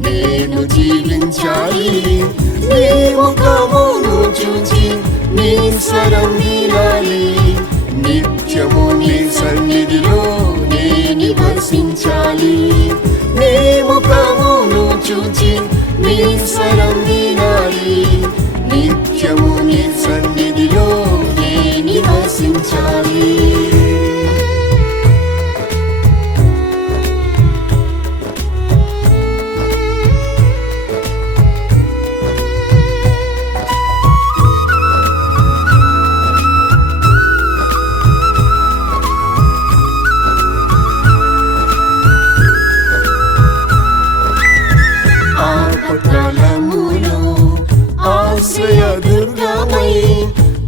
నేను జీవించాలి. నీ ముఖమును చూచి నీ స్వరం వినాలి. నిత్యము నీ సన్నిధిలో నే నివసించాలి. నీ ముఖమును చూచి నీ స్వరం వినాలి. నిత్యము నీ సన్నిధిలో నే నివసించాలి. ఆపత్కాలములో ఆశ్రయ దుర్గమై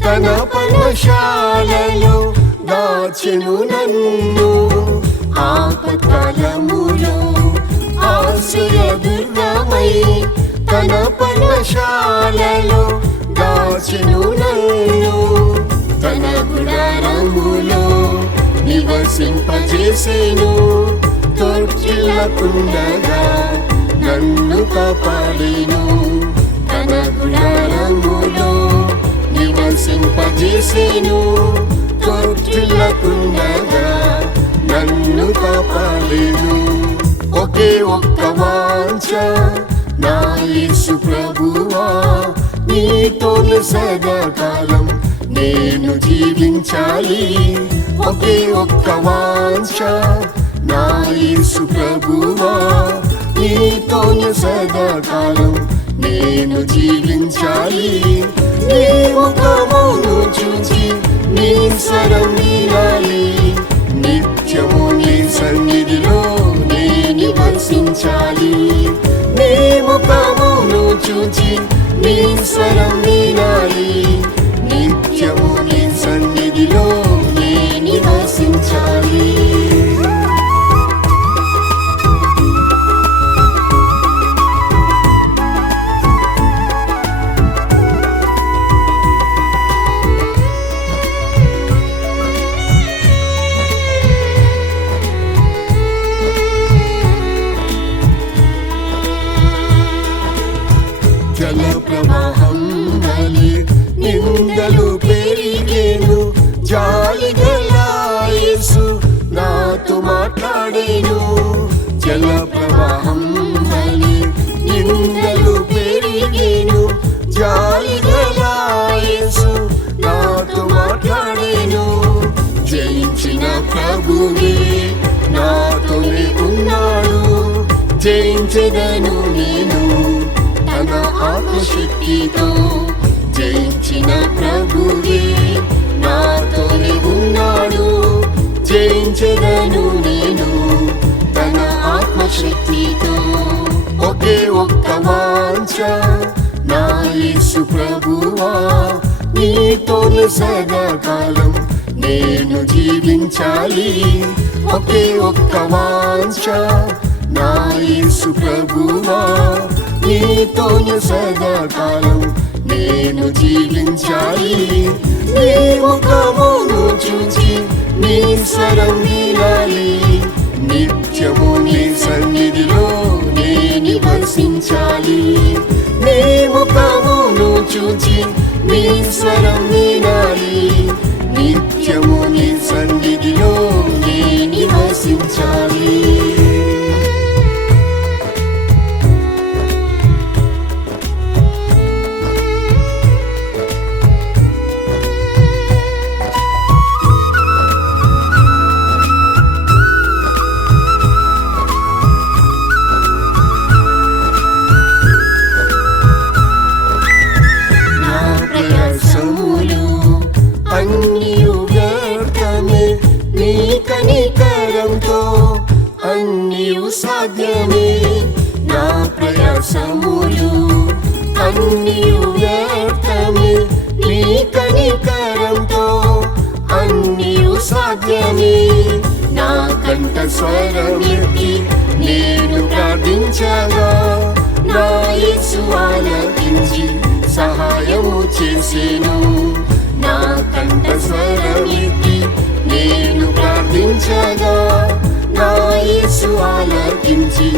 తన పర్ణశాలలో దాచెను నన్ను. ఆపత్కాలములో ఆశ్రయ దుర్గమై తన పర్ణశాలలో దాచెను నన్ను. తన గుడారములో నివసింపజేసెను. తొట్టిల్లకుండగా నన్ను కాపాడెను. తన గుడారములో నివసింపజేసెను. తొట్టిల్లకుండగా నన్ను కాపాడెను. ఒకే ఒక్క వాంఛ నా యేసు ప్రభువా నీతోనే సదాకాలం నేను జీవించాలి. ఒకే ఒక్క వాంఛ నా యేసు ప్రభువా నీతోనే సదాకాలం నేను జీవించాలి. నీ ముఖమును చూచి నీ స్వరం వినాలి. నిత్యము నీ సన్నిధిలో నే నివసించాలి. నీ ముఖమును చూచి నీ స్వరం వినాలి. నిత్యము నీ సన్నిధిలో నే నివసించాలి. జల ప్రవాహం వలె నిందలు పెరిగేను. జాలిగల యేసు నాతో మాట్లాడేను. జల ప్రవాహం వలె నిందలు పెరిగేను. జాలిగల యేసు నాతో మాట్లాడేను. జయించిన ప్రభువే నాతోనే ఉన్నాడు. జయించెదను నేను తన ఆత్మశక్తితో. జయించిన ప్రభువే నాతోనే ఉన్నాడు, జయించెదను నేను తన ఆత్మశక్తితో. ఒకే ఒక్క వాంఛ నా యేసు ప్రభువా, నీతోనే సదాకాలం నేను జీవించాలి. ఒకే ఒక్క వాంఛ నా యేసు ప్రభువా, నీతోనే సదాకాలం నేను జీవించాలి. నీ ముఖమును చూచి నీ స్వరం వినాలి, నిత్యము నీ సన్నిధిలో నే నివసించాలి. నీ ముఖమును చూచి నీ స్వరం వినాలి, నిత్యము నీ సన్నిధిలో నే నివసించాలి. అన్నియు వ్యర్థమే నీ కనికరంతో, అన్నియు సాధ్యమే నా ప్రయాసములు. అన్నియు వ్యర్థమే నీ కనికరంతో, అన్నియు సాధ్యమే. నా కంఠ స్వరమెత్తి నేను ప్రార్థించగా, నా యేసు ఆలకించి సహాయము చేసెను. నా కంఠ స్వరమెత్తి నేను ప్రార్థించగా, నా యేసు ఆలకించి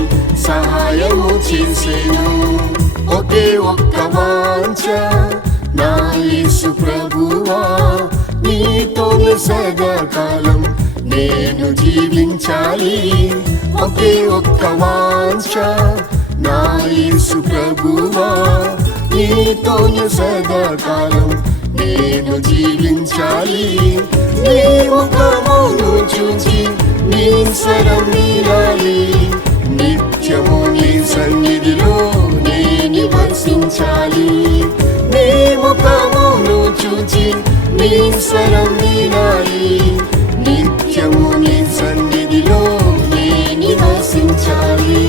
సహాయము చేసెను. ఒకే ఒక్క వాంఛ నా యేసు ప్రభువా, నీతోనే సదాకాలం నేను జీవించాలి. ఒకే ఒక్క వాంఛ నా యేసు ప్రభువా, నీతోనే సదాకాలం నేను జీవించాలి. నీ ముఖమును చూచి నీ స్వరం వినాలి, నిత్యము నీ సన్నిధిలో నే నివసించాలి. నీ ముఖమును చూచి నీ స్వరం వినాలి, నిత్యము నీ సన్నిధిలో నే నివసించాలి.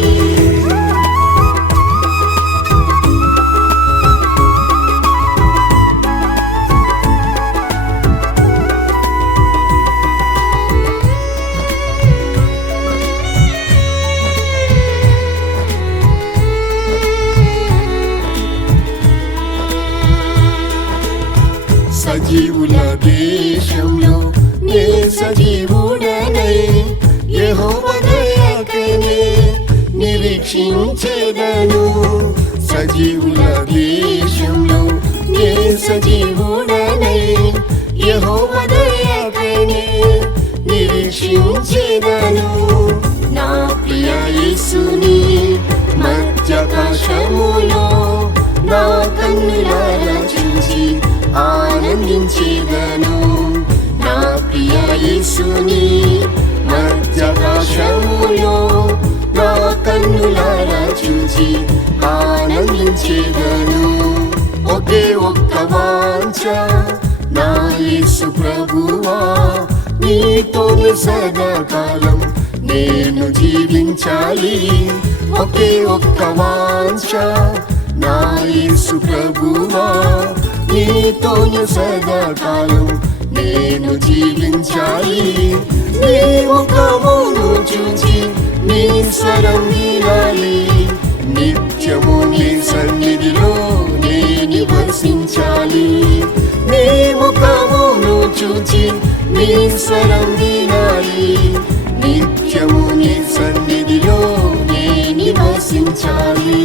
సజీవుల దేశంలో నే సజీవుడనై, యెహోవా దయకై నిరీక్షించెదను. సజీవుల దేశంలో నే సజీవుడనై, యెహోవా దయకై నిరీక్షించెదను. నా ప్రియ యేసుని మధ్యాకాశములో నా కన్నులారా చూసి ఆనందించెదను. నా ప్రియ యేసుని మధ్యాకాశములో నా కన్నులారా చూచి ఆనందించెదను. ఒకే ఒక్క వాంఛ నా యేసు ప్రభువా, నీతోనే సదాకాలం నేను జీవించాలి. ఒకే ఒక్క వాంఛ నా యేసు ప్రభువా, నీతోనే సదాకాలం నేను జీవించాలి. నీ ముఖమును చూచి నీ స్వరం వినాలి, నిత్యము నీ సన్నిధిలో నే నివసించాలి. నీ ముఖమును చూచి నీ స్వరం వినాలి, నిత్యము నీ సన్నిధిలో నే నివసించాలి.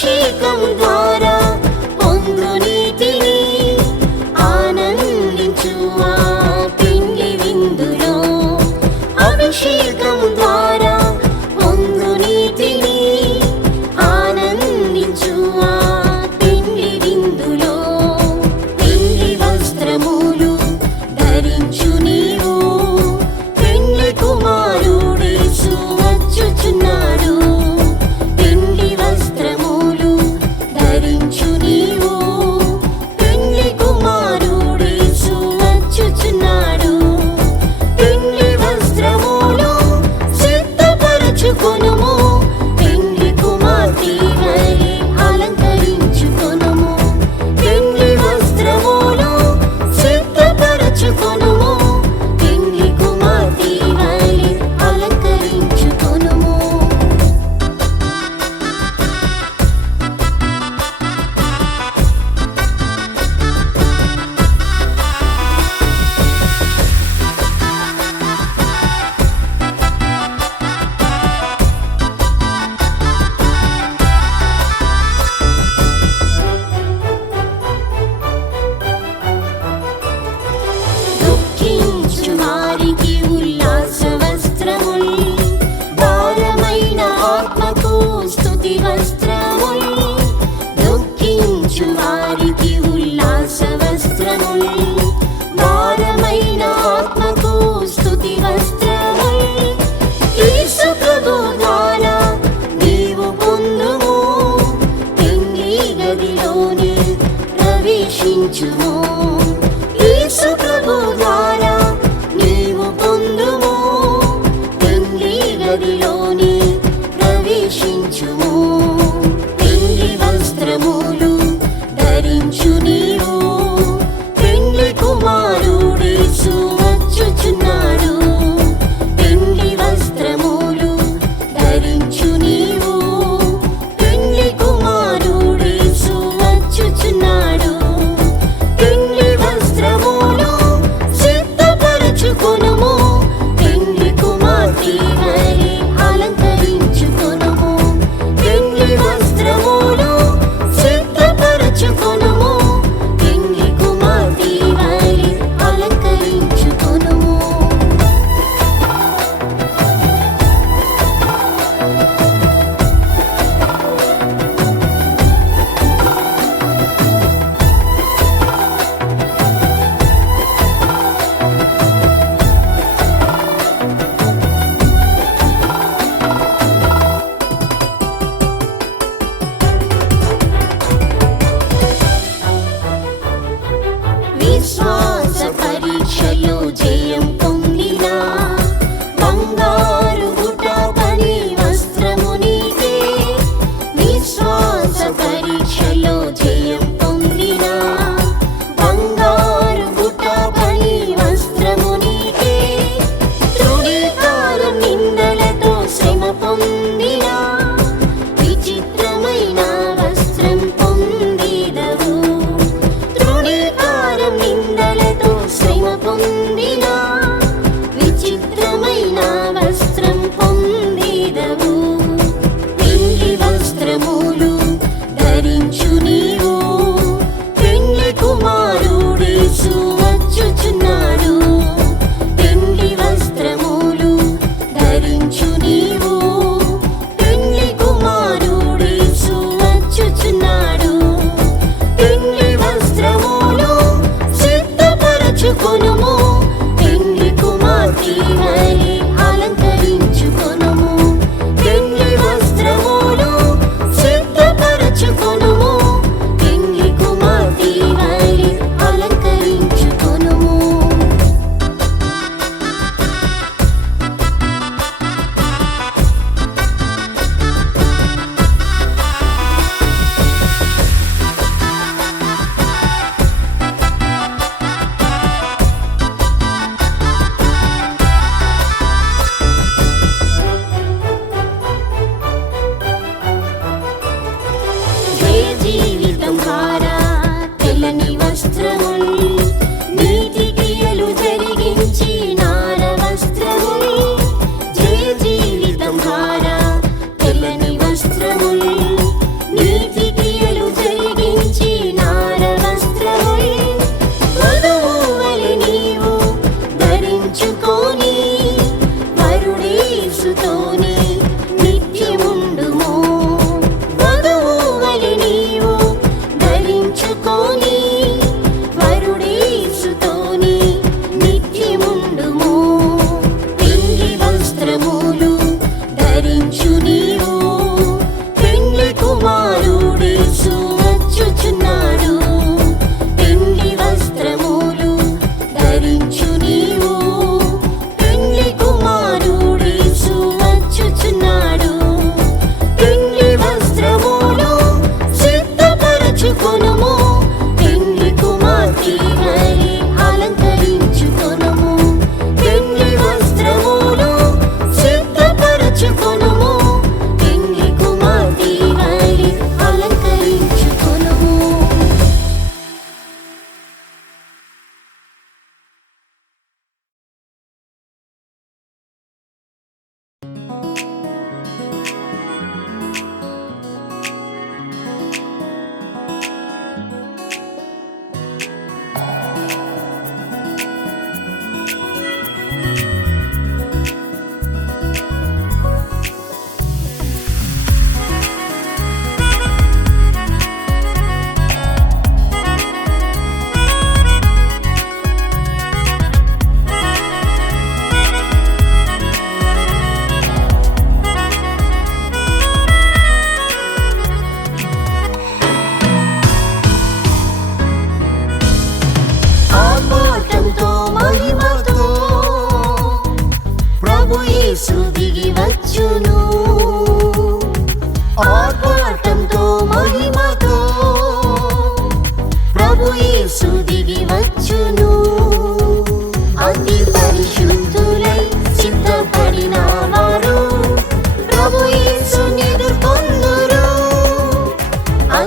అభిషేకం ద్వారా పొందు నీతిని ఆనందించు ఆ పెండ్లి విందులో. అభిషేకం ద్వారా పొందు నీతిని ఆనందించు ఆ పెండ్లి విందులో. పెండ్లి వస్త్రములు ధరించు నీవు, పెండ్లి కుమారుడేసు వచ్చుచున్నాడు. పెండ్లి వస్త్రములు ధరించు నీవు, పెండ్లి కుమారుడేసు వచ్చుచున్నాడు. పెండ్లి వస్త్రములు సిద్ధపరచుకొనుము, పెండ్లి కుమార్తె వలె అలంకరించుకొనుము. పెండ్లి వస్త్రములు సిద్ధపరచుకొనుము, పెండ్లి కుమార్తె వలె అలంకరించుకొనుము. దుఃఖించు వారికి ఉల్లాస వస్త్రముల్, భారమైన ఆత్మకు స్తుతి వస్త్రముల్. దుఃఖించు వారికి ఉల్లాస వస్త్రముల్, భారమైన ఆత్మకు స్తుతి వస్త్రముల్. యేసు ప్రభు ద్వారా నీవు పొందుము, పెండ్లి గదిలోని ప్రవేశించుము. యేసు ప్రభు ద్వారా నీవు పొందుము, పెండ్లి గదిలోని ప్రవేశించుము. పెండ్లి వస్త్రములు ధరించు నీవు, పెండ్లి కుమారుడేసు వచ్చుచున్నాడు. పెండ్లి వస్త్రములు ధరించు నీవు, పెండ్లి కుమారుడేసు వచ్చుచున్నాడు.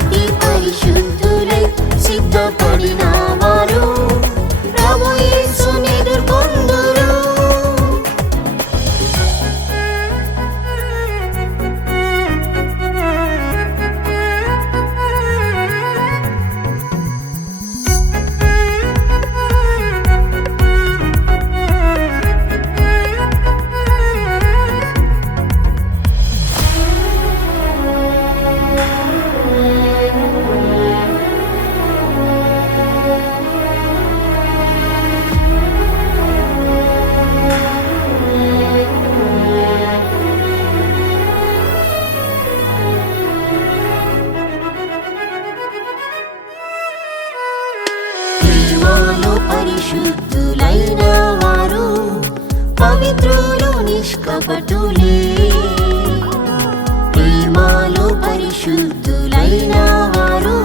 అతి పరిశుద్ధులై సిద్ధపడిన వారు ప్రభు యేసుని ఎదుర్కొందురు. ప్రేమలో పరిశుద్ధులైన వారు పవిత్రులు నిష్కపటులే. ప్రేమలో పరిశుద్ధులైన వారు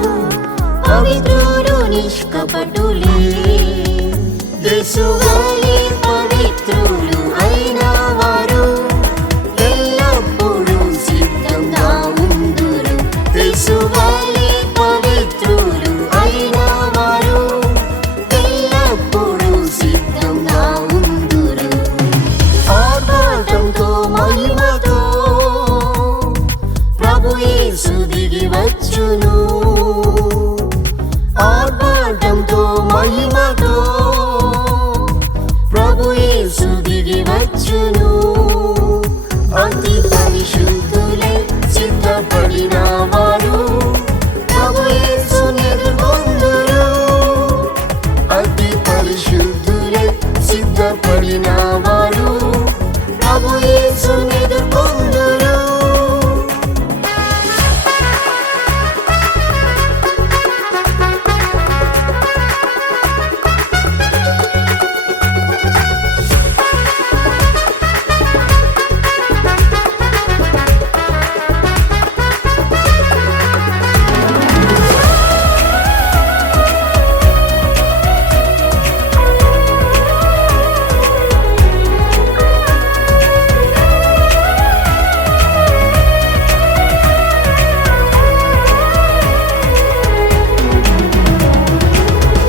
పవిత్రులు నిష్కపటులే. యేసు వలె పవిత్రులు అయిన వారు ఎల్లప్పుడూ సిద్ధంగా ఉందురు. యేసు వలె పవిత్రులు అయిన వారు ఎల్లప్పుడూ సిద్ధంగా ఉందురు. ఆర్భాటంతో మహిమతో ప్రభు యేసు దిగి వచ్చును. ఆర్భాటంతో మహిమతో ప్రభు యేసు దిగి వచ్చును. అతి పరిశుద్ధులై సిద్ధపడిన వారు ప్రభు యేసుని ఎదుర్కొందురు. అతి పరిశుద్ధులై సిద్ధపడిన వారు ప్రభు యేసుని ఎదుర్కొందురు.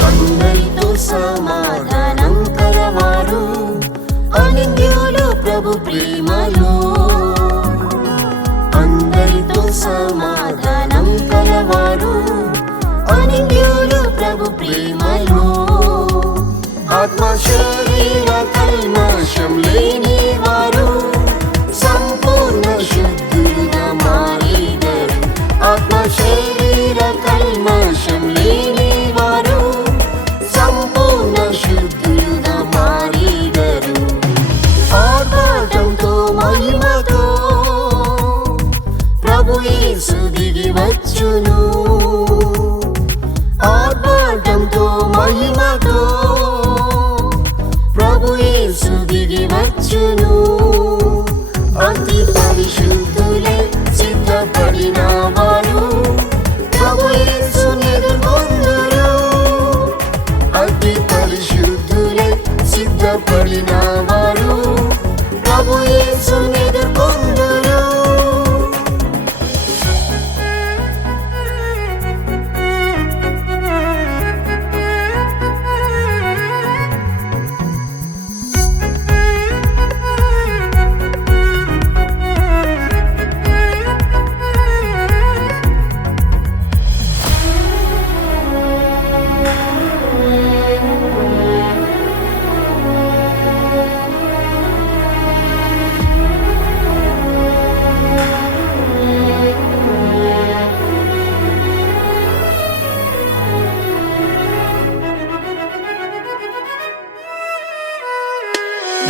అందరితో సమాధానం కలవారు అనింద్యులు ప్రభు ప్రేమలో. అందరితో సమాధానం కలవారు అనింద్యులు ప్రభు ప్రేమలో. ఆత్మ శరీర కల్మషం లేని వారు సంపూర్ణ శుద్ధులుగా మారేదరు. ఆత్మ శరీర కల్మషం లేని వారు సంపూర్ణ శుద్ధులుగా మారేదరు. ఆర్భాటంతో మహిమతో ప్రభు యేసు దిగి వచ్చును. ఆర్భాటంతో మహిమతో ప్రభు యేసు దిగి వచ్చును. అతి పరిశుద్ధులై సిద్ధపడిన వారు ప్రభు యేసుని ఎదుర్కొందురు. అతి పరిశుద్ధులై సిద్ధపడిన వారు ప్రభు యేసుని ఎదుర్కొందురు.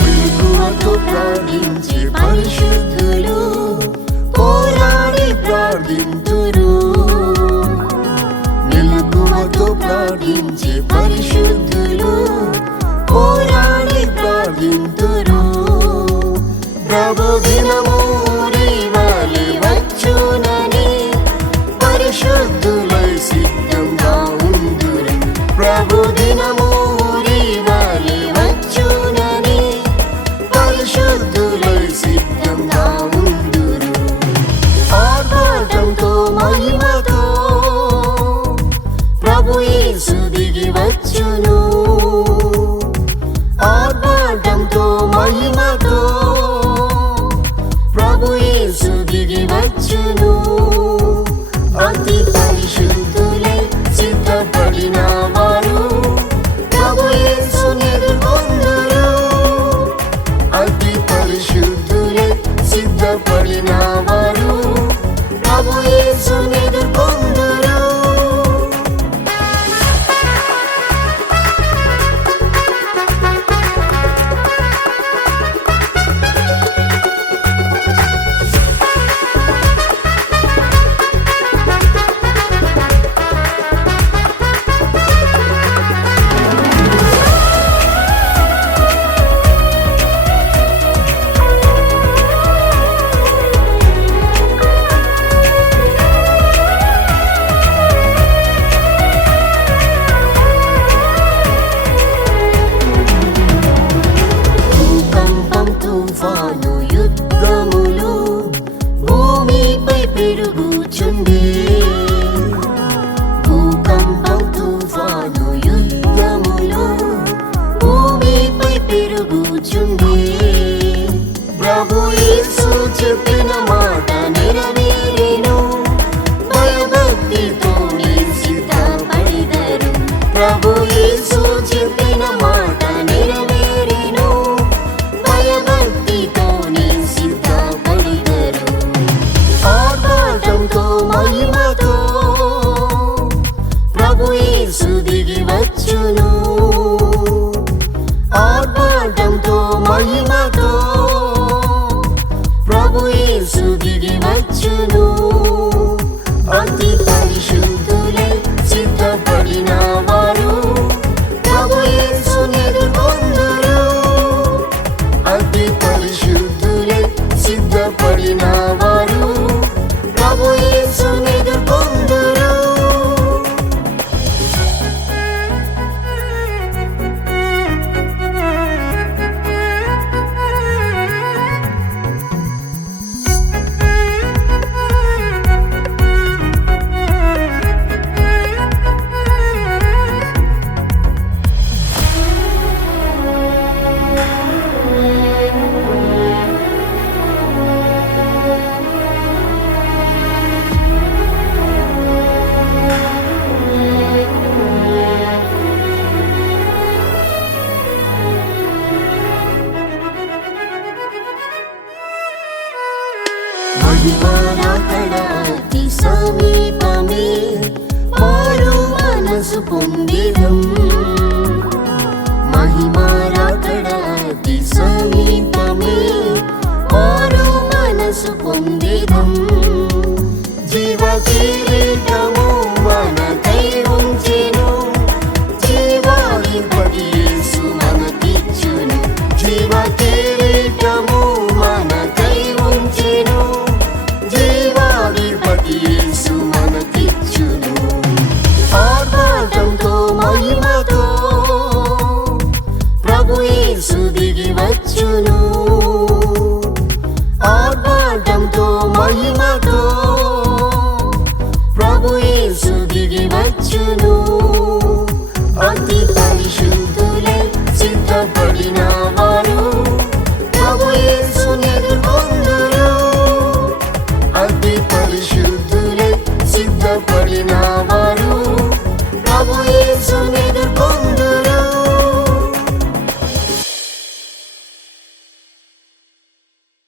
మెలకువతో ప్రార్థించే పరిశుద్ధులు పోరాడి ప్రార్థింతురు. మెలకువతో ప్రార్థించే పరిశుద్ధులు పోరాడి ప్రార్థింతురు. ప్రభు దినము రేవలి వచ్చునని పరిశుద్ధులై సిద్ధంగా ఉందురు. ప్రభు దినము రేవలి వచ్చునని పరిశుద్ధులై సిద్ధంగా ఉందురు. ఆర్భాటంతో మహిమతో భయభక్తితోనే సిద్ధపడిదరు. ప్రభు యేసు చెప్పిన మాట నెరవేరెను. భయభక్తితోనే సిద్ధపడిదరు. ఆర్భాటంతో మహిమతో ప్రభు యేసు దిగి వచ్చును. ఆర్భాటంతో మహిమతో ప్రభు యేసు దిగి వచ్చును. అతి పరిశుద్ధులై సిద్ధపడిన వారు ప్రభు యేసుని ఎదుర్కొందురు. అతి పరిశుద్ధులై సిద్ధపడిన వారు ప్రభు యేసుని ఎదుర్కొందురు. మహిమరాకడ అతి సమీపమే, మారు మనసు పొందేదం. మహిమరాకడ అతి సమీపమే, మారు మనసు పొందేదం. జీవ కిరీటము మనకై ఉంచెను, జీవాధిపతి యేసు మనకిచ్చును. జీవ కిరీటము మనకై ఉంచెను, జీవాధిపతి యేసు మనకిచ్చును. ఆర్భాటంతో మహిమతో ప్రభు యేసు దిగి వచ్చును. ఆర్భాటంతో మహిమతో ప్రభు యేసు దిగి వచ్చును. అతి